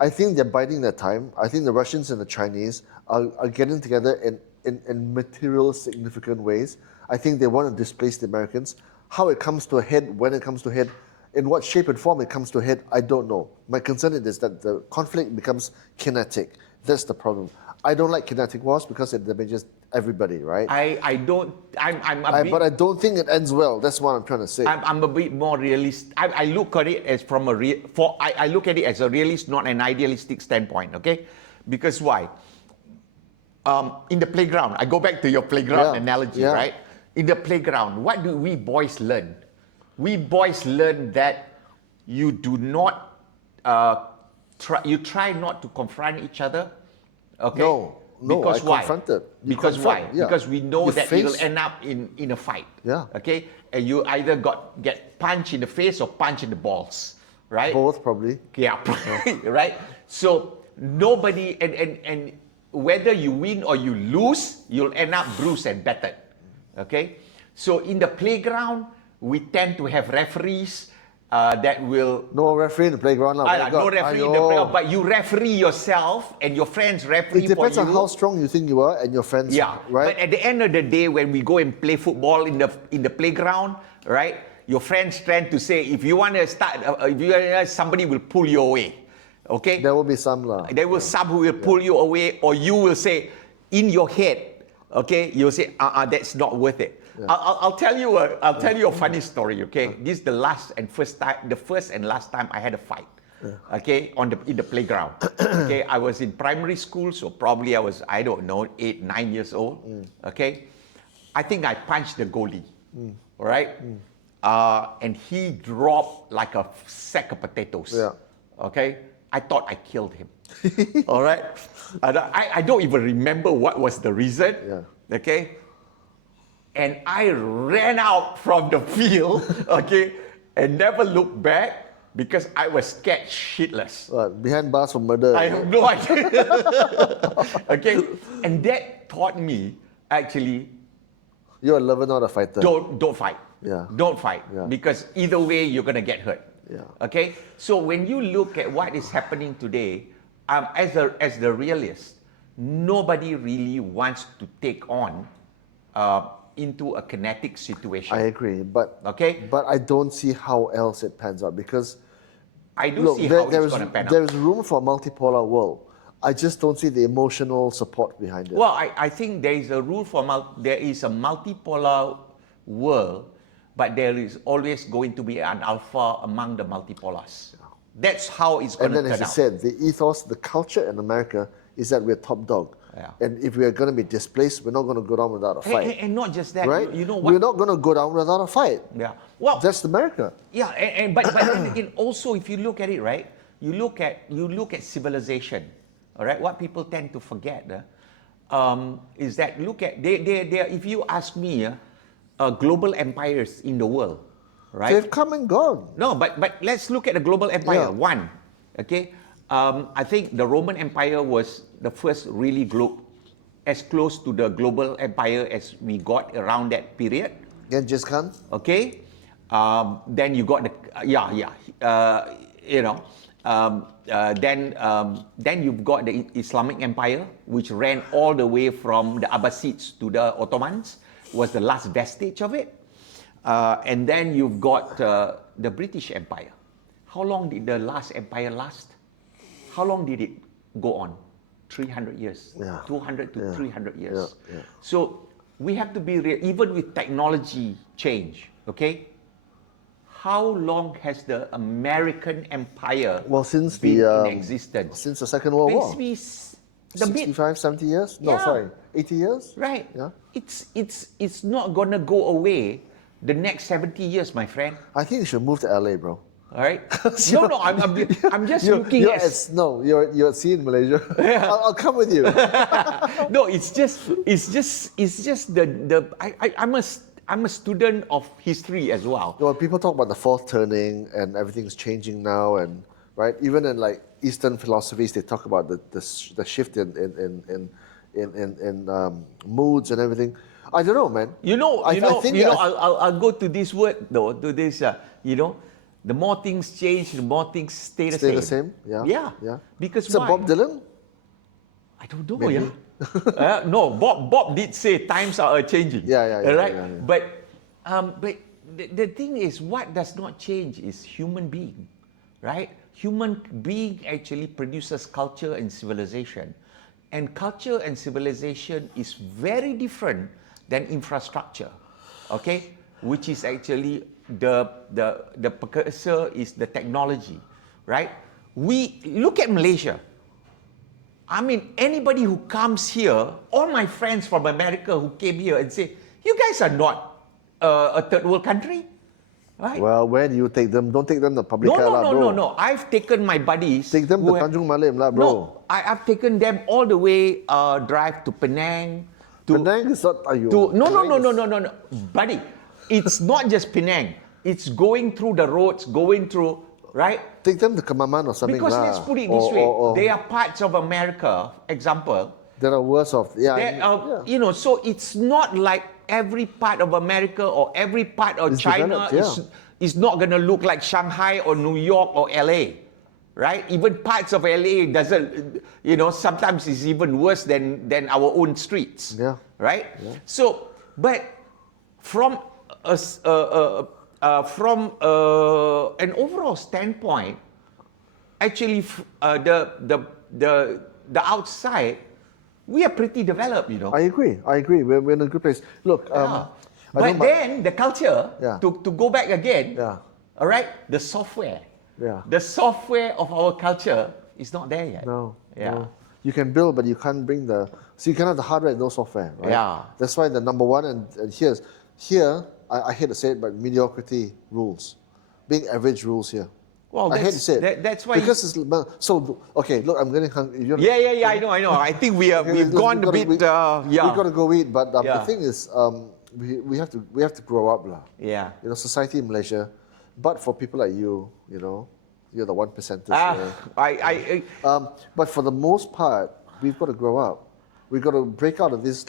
I think they're biding their time. I think the Russians and the Chinese are getting together in material significant ways. I think they want to displace the Americans. How it comes to a head, when it comes to a head, in what shape and form it comes to a head, I don't know. My concern is that the conflict becomes kinetic. That's the problem. I don't like kinetic wars because it damages everybody, right? I don't. But I don't think it ends well. That's what I'm trying to say. I'm a bit more realist. I look at it as from a I look at it as a realist, not an idealistic standpoint. Okay, because why? In the playground, I go back to your playground analogy, right? In the playground, what do we boys learn? We boys learn that you do not you try not to confront each other. Okay. No, because I why? confronted. Because why? Yeah. Because we know that face, you'll end up in a fight. Yeah. Okay. And you either get punched in the face or punched in the balls, right? Both probably. Yeah. Right. So nobody and whether you win or you lose, you'll end up bruised and battered. Okay. So in the playground, we tend to have referees that will. No referee in the playground. No referee in the playground, but you referee yourself and your friends referee for you. It depends on how strong you think you are and your friends. Yeah, right. But at the end of the day, when we go and play football in the playground, right? Your friends tend to say, if you want to start, somebody will pull you away. Okay. There will be some lah. There will some who will pull you away, or you will say, in your head, okay, you'll say, that's not worth it. Yeah. I'll tell you a funny story. Okay, this is the first and last time I had a fight. Okay, in the playground. Okay, I was in primary school, so probably I was 8, 9 years old. Okay, I think I punched the goalie. All right, and he dropped like a sack of potatoes. Yeah. Okay, I thought I killed him. All right, I don't even remember what was the reason. Yeah. Okay. And I ran out from the field, okay, and never looked back because I was scared shitless. What, behind bars for murder? I have no idea. Okay, and that taught me actually. You're a lover, not a fighter. Don't fight. Yeah. Don't fight because either way you're gonna get hurt. Yeah. Okay, so when you look at what is happening today, as the realist, nobody really wants to take on. Into a kinetic situation. I agree, but I don't see how else it pans out because I do see how it's going to pan out. There is room for a multipolar world. I just don't see the emotional support behind it. Well, I think there is a there is a multipolar world, but there is always going to be an alpha among the multipolars. That's how it's going to turn out. And then, as you said, the ethos, the culture in America is that we're top dog. Yeah. And if we are going to be displaced, we're not going to go down without a fight. And not just that, right? You know what? We're not going to go down without a fight. Yeah. Well, that's America. Yeah, but then again, also if you look at it, right? You look at civilization, all right? What people tend to forget is that if you ask me, global empires in the world, right? They've come and gone. No, but let's look at the global empire. One, okay. I think the Roman Empire was the first really as close to the global empire as we got around that period. Genghis Khan. Okay. Then you got then you've got the Islamic Empire, which ran all the way from the Abbasids to the Ottomans, was the last vestige of it. And then you've got the British Empire. How long did the last empire last? How long did it go on? 300 years, 200 to 300 years. Yeah. So we have to be real, even with technology change, okay? How long has the American empire been in existence? Since the Second World War. 65, 70 years? No, sorry, 80 years? Right. Yeah. It's not gonna go away the next 70 years, my friend. I think you should move to LA, bro. All right. No, I'm just looking at. You're seeing Malaysia. I'll come with you. No, it's just I'm a student of history as well. Well, people talk about the fourth turning and everything's changing now, and right, even in like Eastern philosophies, they talk about the shift in moods and everything. I don't know, man. I'll go to this word though, to this, The more things change, the more things stay the Stay same. the same? Yeah. Yeah. Yeah. Because Is it why? Bob Dylan? I don't know, Maybe. no, Bob did say times are changing. Yeah, Right? yeah. But the thing is, what does not change is human being, right? Human being actually produces culture and civilization. And culture and civilization is very different than infrastructure, okay? Which is actually the precursor is the technology, right? We look at Malaysia. I mean, anybody who comes here, all my friends from America who came here and say, you guys are not a third world country, right? Well, where do you take them? Don't take them to public bro. No. I've taken my buddies. Take them to Tanjung Malim lah, bro. No, I've taken them all the way, drive to Penang. Penang is not, No. Buddy, it's not just Penang. It's going through the roads, going through, right? Take them to Kemaman or something Because lah. let's put it this way, they are parts of America, example. There are worse off. Yeah. You know, so it's not like every part of America or every part of It's China developed, is not going to look like Shanghai or New York or LA, right? Even parts of LA doesn't, you know, sometimes it's even worse than our own streets, right? Yeah. So, but from an overall standpoint, actually, the outside, we are pretty developed, you know. I agree. We're in a good place. Look, but then the culture, to go back again, all right, the software. The software of our culture is not there yet. No. You can build, but you can't bring so you can have the hardware and no software, right? Yeah. That's why the number one, and here, I hate to say it, but mediocrity rules. Being average rules here. Well, I hate to say it. That's why. Because so, okay, look, I'm getting hungry. Yeah, I know. I think we've gone a bit, we got to go eat, but the thing is, we have to grow up, lah. Yeah. You know, society in Malaysia, but for people like you, you know, you're the 1%ers. But for the most part, we've got to grow up. We've got to break out of this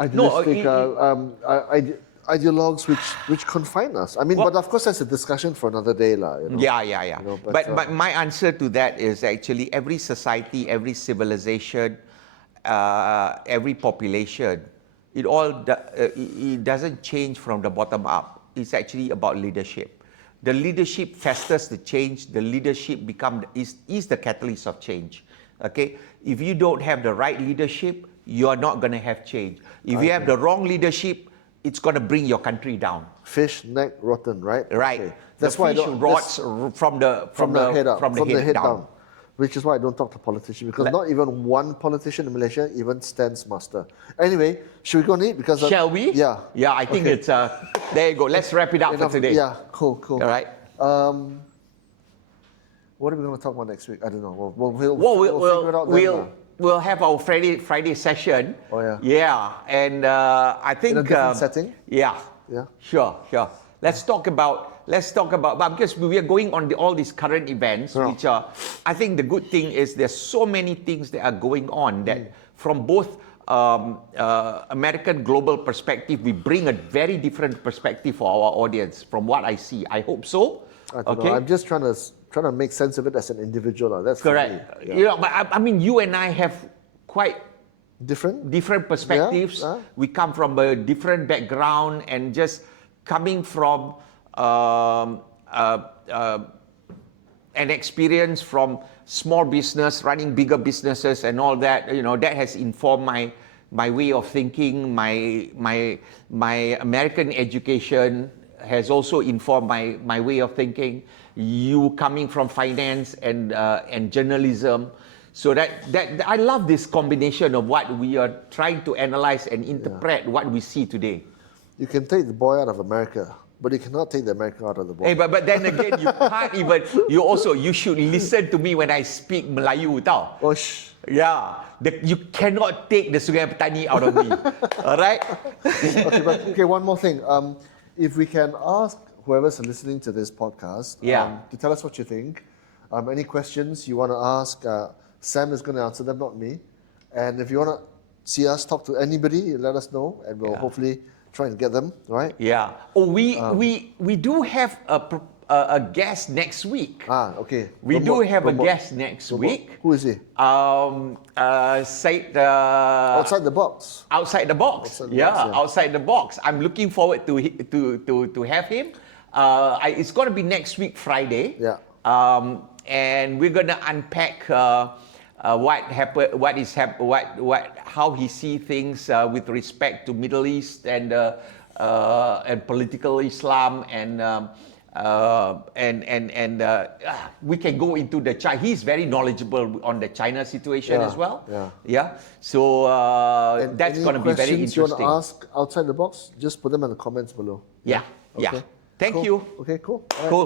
idealistic ideologues which confine us. I mean, but of course that's a discussion for another day, lah. You know? Yeah. You know, but my answer to that is actually every society, every civilization, every population, it doesn't change from the bottom up. It's actually about leadership. The leadership fosters the change. The leadership is the catalyst of change. Okay, if you don't have the right leadership, you are not going to have change. If you have the wrong leadership, it's going to bring your country down. Fish neck rotten, right? Right. Okay. That's the why fish rots from the head down. Which is why I don't talk to politicians, because not even one politician in Malaysia even stands muster. Anyway, should we go and eat? Because shall we? Yeah. Yeah, I think it's there you go. Let's wrap it up for today. Yeah, cool. All right. What are we going to talk about next week? I don't know. We'll figure it out then. We'll have our Friday session. Oh yeah. Yeah, and I think in a different setting. Yeah. Sure. Let's talk about but because we are going on all these current events, which are, I think the good thing is there's so many things that are going on that from both American global perspective, we bring a very different perspective for our audience. From what I see, I hope so. I don't know. I'm just trying to make sense of it as an individual. That's correct. Yeah. You know, but I mean, you and I have quite different perspectives. We come from a different background, and just coming from an experience from small business, running bigger businesses, and all that. You know, that has informed my way of thinking. My American education has also informed my way of thinking. You coming from finance and journalism, so that I love this combination of what we are trying to analyze and interpret what we see today. You can take the boy out of America, but you cannot take the America out of the boy. Hey, but then again, you can't even. You should listen to me when I speak Melayu, tau. Oh, yeah, you cannot take the Sungai Petani out of me. All right. Okay, one more thing. If we can ask whoever's listening to this podcast to tell us what you think. Any questions you want to ask, Sam is going to answer them, not me. And if you want to see us talk to anybody, let us know, and we'll hopefully try and get them, right? Yeah. Oh, we do have a guest next week. Okay. We do have a guest next week. Who is he? Said Outside the box. outside the box. Outside the box, yeah. Outside the box. I'm looking forward to have him. It's going to be next week, Friday. Yeah. And we're going to unpack what happened, how he see things with respect to Middle East and political Islam and we can go into the China. He's very knowledgeable on the China situation as well. Yeah. So that's going to be very interesting. You want to ask outside the box? Just put them in the comments below. Yeah. Okay. Thank cool. you. Okay, cool. All right. Cool.